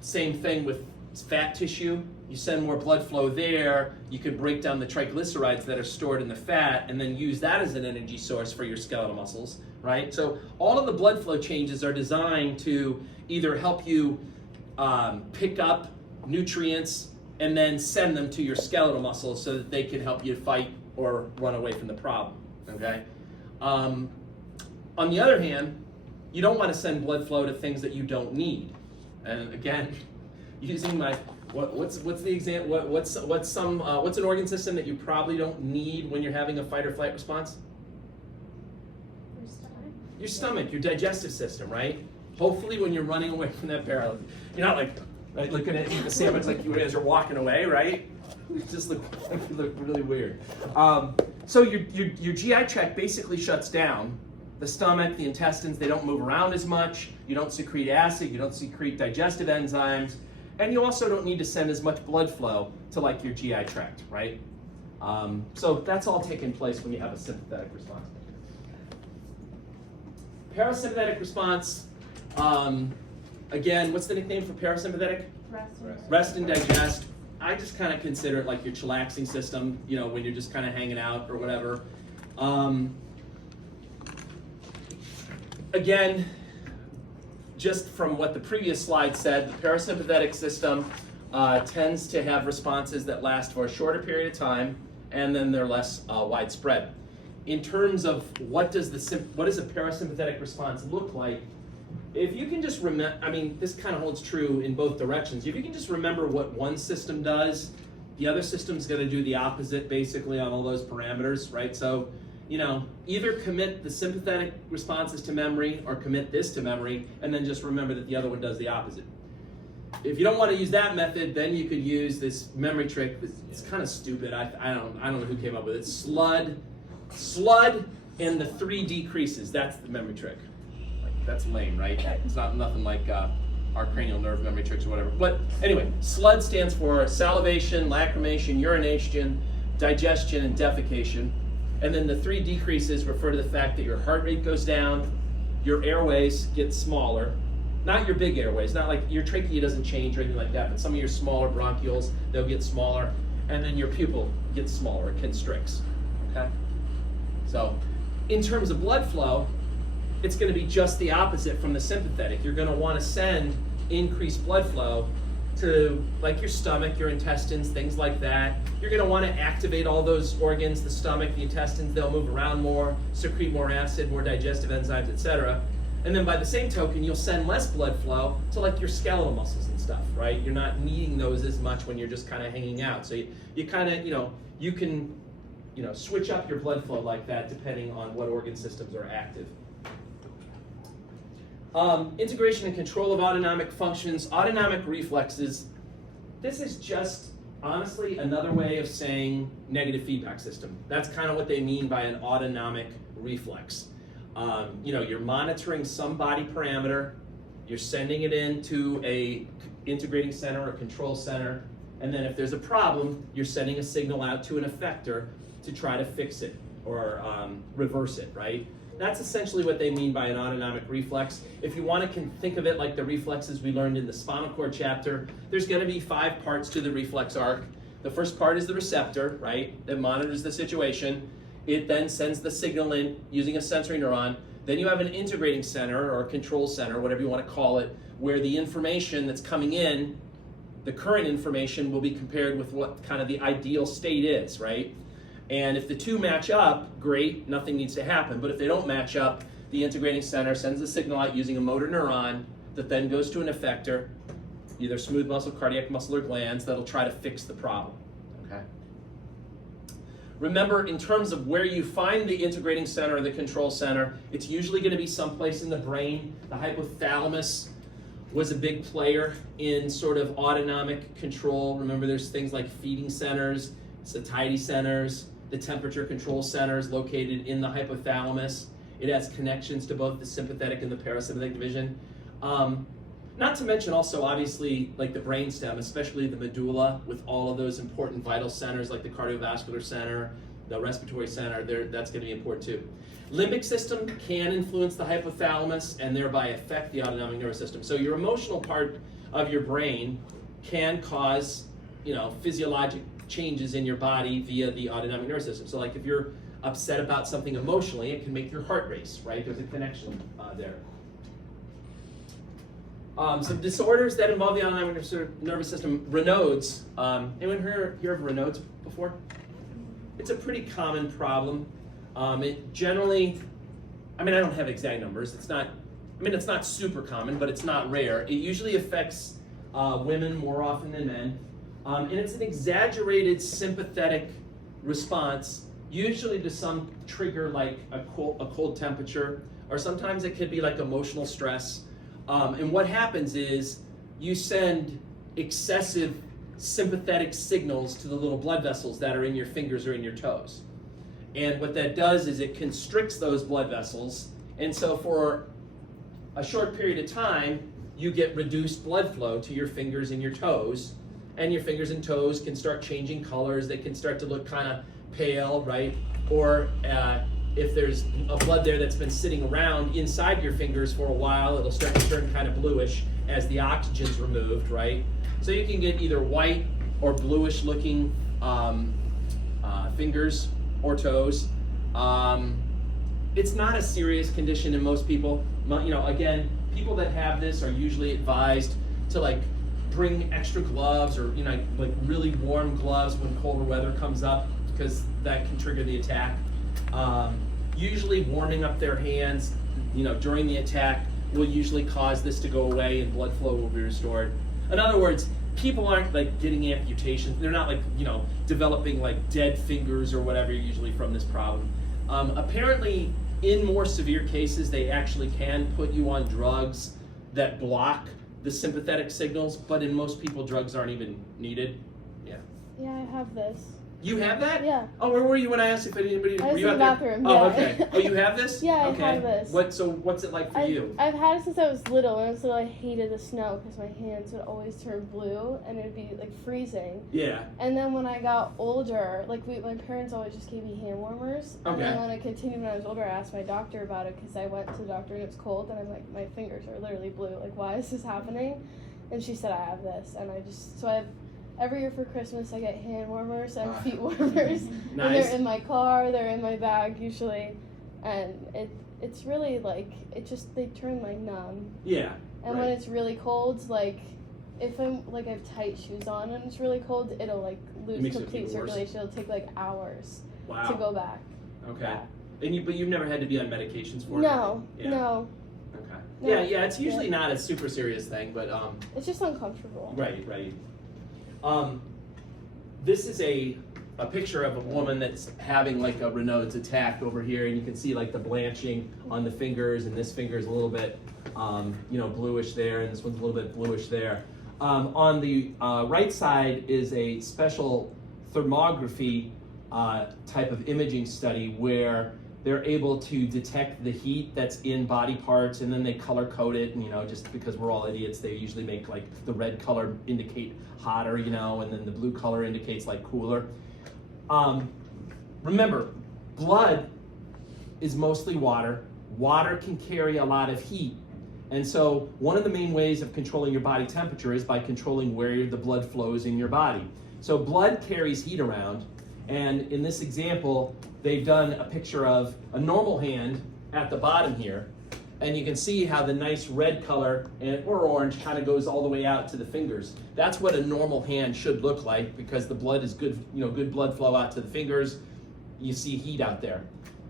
Same thing with fat tissue. You send more blood flow there, you can break down the triglycerides that are stored in the fat and then use that as an energy source for your skeletal muscles, right? So all of the blood flow changes are designed to either help you pick up nutrients and then send them to your skeletal muscles so that they can help you fight or run away from the problem, okay? On the other hand, you don't want to send blood flow to things that you don't need. And again, using my, what's the example, what's an organ system that you probably don't need when you're having a fight or flight response? Your stomach, your digestive system, right? Hopefully when you're running away from that bear, you're not like, right, looking at the sandwich like you as you're walking away, right? It just look really weird. So your GI tract basically shuts down. The stomach, the intestines, they don't move around as much. You don't secrete acid, you don't secrete digestive enzymes, and you also don't need to send as much blood flow to like your GI tract, right? So that's all taking place when you have a sympathetic response. Parasympathetic response, again, what's the nickname for parasympathetic? Rest and digest. I just kind of consider it like your chillaxing system, when you're just kind of hanging out or whatever. Again, just from what the previous slide said, the parasympathetic system tends to have responses that last for a shorter period of time, and then they're less widespread. In terms of what does a parasympathetic response look like, if you can just remember, I mean, this kind of holds true in both directions. If you can just remember what one system does, the other system's going to do the opposite basically on all those parameters, right? So, you know, either commit the sympathetic responses to memory or commit this to memory, and then just remember that the other one does the opposite. If you don't want to use that method, then you could use this memory trick. It's kind of stupid. I don't know who came up with it. SLUD, and the 3 decreases. That's the memory trick. Like, that's lame, right? It's nothing like our cranial nerve memory tricks or whatever. But anyway, SLUD stands for salivation, lacrimation, urination, digestion, and defecation. And then the 3 decreases refer to the fact that your heart rate goes down, your airways get smaller. Not your big airways, not like your trachea doesn't change or anything like that, but some of your smaller bronchioles, they'll get smaller, and then your pupil gets smaller, it constricts, okay? So, in terms of blood flow, it's gonna be just the opposite from the sympathetic. You're gonna wanna send increased blood flow to like your stomach, your intestines, things like that. You're gonna wanna activate all those organs, the stomach, the intestines, they'll move around more, secrete more acid, more digestive enzymes, etc. And then by the same token, you'll send less blood flow to like your skeletal muscles and stuff, right? You're not needing those as much when you're just kind of hanging out. So you kind of, you can, switch up your blood flow like that depending on what organ systems are active. Integration and control of autonomic functions, autonomic reflexes. This is just, honestly, another way of saying negative feedback system. That's kind of what they mean by an autonomic reflex. You're monitoring some body parameter, you're sending it into a integrating center or control center, and then if there's a problem, you're sending a signal out to an effector to try to fix it or reverse it, right? That's essentially what they mean by an autonomic reflex. If you want to think of it like the reflexes we learned in the spinal cord chapter, there's going to be 5 parts to the reflex arc. The first part is the receptor, right, that monitors the situation. It then sends the signal in using a sensory neuron. Then you have an integrating center or a control center, whatever you want to call it, where the information that's coming in, the current information, will be compared with what kind of the ideal state is, right? And if the two match up, great, nothing needs to happen. But if they don't match up, the integrating center sends the signal out using a motor neuron that then goes to an effector, either smooth muscle, cardiac muscle, or glands, that'll try to fix the problem, okay? Remember, in terms of where you find the integrating center or the control center, it's usually going to be someplace in the brain. The hypothalamus was a big player in sort of autonomic control. Remember, there's things like feeding centers, satiety centers, the temperature control centers located in the hypothalamus. It has connections to both the sympathetic and the parasympathetic division. Not to mention also, obviously, like the brainstem, especially the medulla, with all of those important vital centers like the cardiovascular center, the respiratory center, that's going to be important too. Limbic system can influence the hypothalamus and thereby affect the autonomic nervous system. So your emotional part of your brain can cause, physiologic changes in your body via the autonomic nervous system. So like if you're upset about something emotionally, it can make your heart race, right? There's a connection there. Some disorders that involve the autonomic nervous system, Raynaud's. Anyone heard of Raynaud's before? It's a pretty common problem. It generally, I don't have exact numbers. It's not super common, but it's not rare. It usually affects women more often than men. And it's an exaggerated sympathetic response, usually to some trigger like a cold temperature, or sometimes it could be like emotional stress. And what happens is you send excessive sympathetic signals to the little blood vessels that are in your fingers or in your toes. And what that does is it constricts those blood vessels. And so for a short period of time, you get reduced blood flow to your fingers and your toes. And your fingers and toes can start changing colors. They can start to look kind of pale, right? Or if there's a blood there that's been sitting around inside your fingers for a while, it'll start to turn kind of bluish as the oxygen's removed, right? So you can get either white or bluish looking fingers or toes. It's not a serious condition in most people. Again, people that have this are usually advised to like bring extra gloves or like really warm gloves when colder weather comes up because that can trigger the attack. Usually warming up their hands, during the attack will usually cause this to go away and blood flow will be restored. In other words, people aren't like getting amputations. They're not like, developing like dead fingers or whatever usually from this problem. Apparently, in more severe cases, they actually can put you on drugs that block the sympathetic signals, but in most people, drugs aren't even needed. Yeah. Yeah, I have this. You have that? Yeah. Oh, where were you when I asked if anybody? I Were was you in out the there? bathroom, Oh, yeah. okay. Oh, you have this? Yeah, I okay. have this. What's it like for you? I've had it since I was little. When I was little, I hated the snow because my hands would always turn blue and it'd be like freezing. Yeah. And then when I got older, like my parents always just gave me hand warmers. And Okay. then when I continued when I was older, I asked my doctor about it because I went to the doctor and it was cold and I'm like, my fingers are literally blue. Like, why is this happening? And she said I have this, and every year for Christmas I get hand warmers and feet warmers. And Nice. they're in my car, they're in my bag usually, and it's really like they turn my numb. Yeah. And when it's really cold, like if I have tight shoes on and it's really cold, it'll like lose makes it complete even worse. circulation. It'll take like hours Wow. to go back. Okay. Yeah. But you've never had to be on medications for it? No, Yeah. no, Okay. No. Yeah. It's usually not a super serious thing, but it's just uncomfortable. Right. This is a picture of a woman that's having like a Raynaud's attack over here, and you can see like the blanching on the fingers, and this finger is a little bit, bluish there, and this one's a little bit bluish there. On the right side is a special thermography type of imaging study where they're able to detect the heat that's in body parts, and then they color code it. And just because we're all idiots, they usually make like the red color indicate hotter, and then the blue color indicates like cooler. Remember, blood is mostly water. Water can carry a lot of heat. And so one of the main ways of controlling your body temperature is by controlling where the blood flows in your body. So blood carries heat around. And in this example, they've done a picture of a normal hand at the bottom here. And you can see how the nice red color or orange kind of goes all the way out to the fingers. That's what a normal hand should look like because the blood is good, good blood flow out to the fingers. You see heat out there.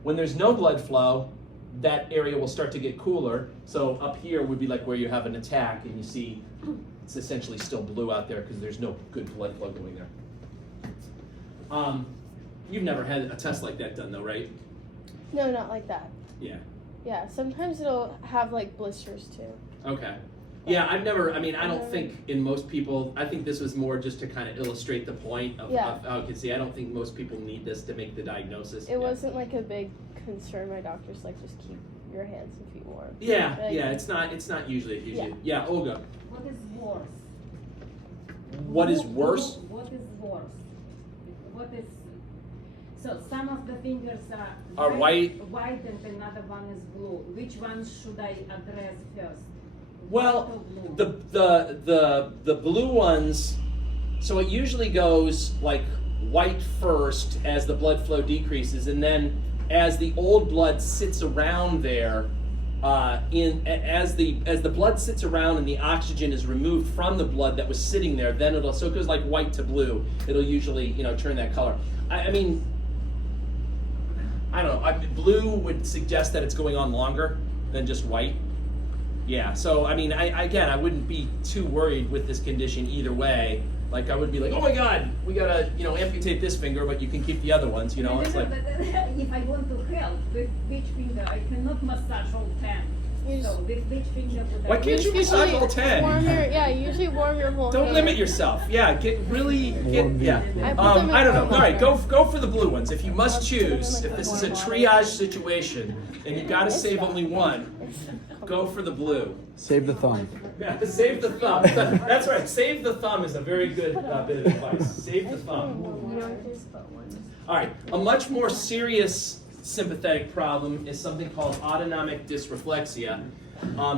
When there's no blood flow, that area will start to get cooler. So up here would be like where you have an attack and you see it's essentially still blue out there because there's no good blood flow going there. You've never had a test like that done though, right? No, not like that. Yeah. Yeah, sometimes it'll have like blisters too. Okay. Yeah, I don't think in most people, I think this was more just to kind of illustrate the point of how you can see. I don't think most people need this to make the diagnosis. It wasn't like a big concern. My doctor's like, just keep your hands and feet warm. Yeah, Like, it's not usually a huge deal. Yeah, Olga. What is worse? What is worse? What is worse? What is so some of the fingers Are white. white and another one is blue. Which one should I address first? Well, White or blue? the blue ones, so it usually goes like white first as the blood flow decreases, and then as the old blood sits around there, as the blood sits around and the oxygen is removed from the blood that was sitting there, then it goes like white to blue. It'll usually turn that color. I don't know. Blue would suggest that it's going on longer than just white. Yeah. So I wouldn't be too worried with this condition either way. Like I would be like, oh my God, we gotta amputate this finger, but you can keep the other ones. It's like. If I want to help with which finger, I cannot massage all 10. So with which finger would I? Why can't you massage all 10? Usually warm your whole Don't hand. limit yourself. Yeah, yeah. I put them in I don't know. warm All right, water. go for the blue ones. If you must choose, if this is a triage situation and you got to save only one, go for the blue. Save the thumb. Yeah, save the thumb. That's right. Save the thumb is a very good bit of advice. Save the thumb. All right, a much more serious sympathetic problem is something called autonomic dysreflexia.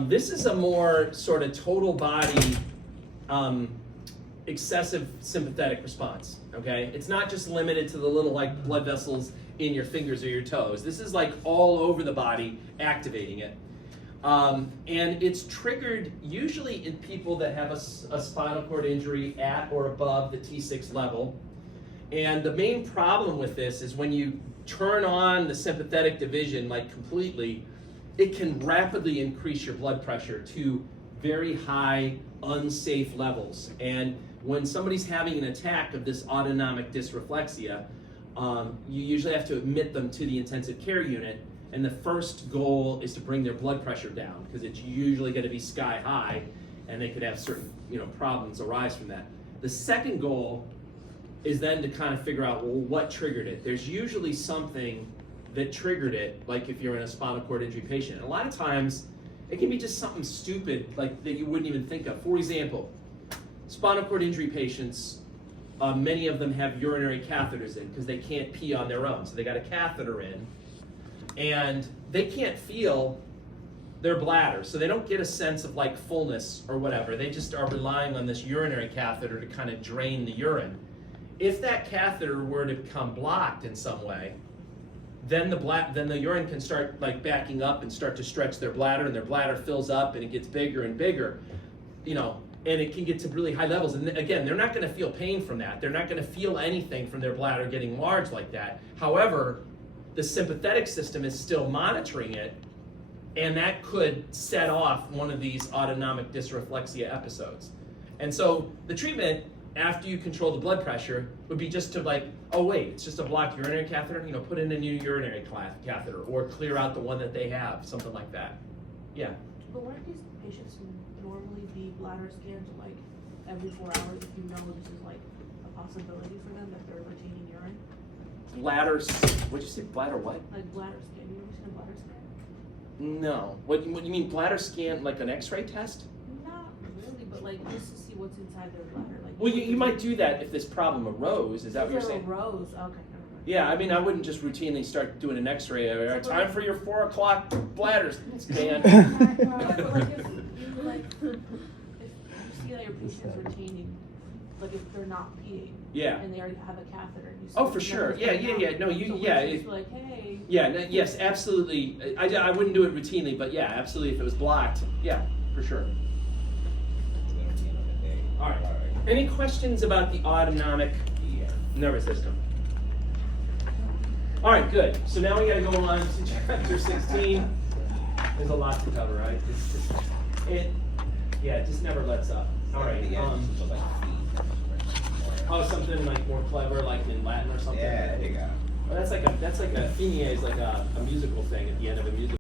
This is a more sort of total body excessive sympathetic response. Okay, it's not just limited to the little like blood vessels in your fingers or your toes. This is like all over the body, activating it. And it's triggered usually in people that have a spinal cord injury at or above the T6 level. And the main problem with this is when you turn on the sympathetic division like completely, it can rapidly increase your blood pressure to very high, unsafe levels. And when somebody's having an attack of this autonomic dysreflexia, you usually have to admit them to the intensive care unit. And the first goal is to bring their blood pressure down, because it's usually going to be sky high, and they could have certain problems arise from that. The second goal is then to kind of figure out, well, what triggered it. There's usually something that triggered it, like if you're in a spinal cord injury patient. And a lot of times, it can be just something stupid, like that you wouldn't even think of. For example, spinal cord injury patients, many of them have urinary catheters in because they can't pee on their own. So they got a catheter in, and they can't feel their bladder, so they don't get a sense of like fullness or whatever. They just are relying on this urinary catheter to kind of drain the urine. If that catheter were to become blocked in some way, then the urine can start like backing up and start to stretch their bladder, and their bladder fills up and it gets bigger and bigger, and it can get to really high levels. And again, they're not going to feel pain from that. They're not going to feel anything from their bladder getting large like that. However, the sympathetic system is still monitoring it, and that could set off one of these autonomic dysreflexia episodes. And so the treatment after you control the blood pressure would be just to like, oh wait, it's just a blocked urinary catheter, put in a new urinary catheter, or clear out the one that they have, something like that. Yeah. But wouldn't these patients normally be bladder scanned like every 4 hours if you know this is like a possibility for them that they're retaining urine? What'd you say, bladder what? Like bladder scan, you ever seen a bladder scan? No. What you mean, bladder scan, like an x-ray test? Not really, but like just to see what's inside their bladder. Like, Well, you might do that if this problem arose, is that what you're saying? Arose, okay, never mind. Yeah, I mean, I wouldn't just routinely start doing an x-ray. Time for your 4 o'clock bladder scan. But like if you see that your patient's retaining, like if they're not peeing, Yeah. and they already have a catheter, you see Oh, that for the sure. numbers Yeah, go yeah. down. No, So yeah. we're just like, hey. Yeah, yes, absolutely. I wouldn't do it routinely, but yeah, absolutely. If it was blocked, yeah, for sure. All right. Any questions about the autonomic nervous system? All right, good. So now we got to go on to chapter 16. There's a lot to cover, right? It just never lets up. All right. Something like more clever, like in Latin or something. Yeah, there you go. Well, that's like a fine is like a musical thing at the end of a musical.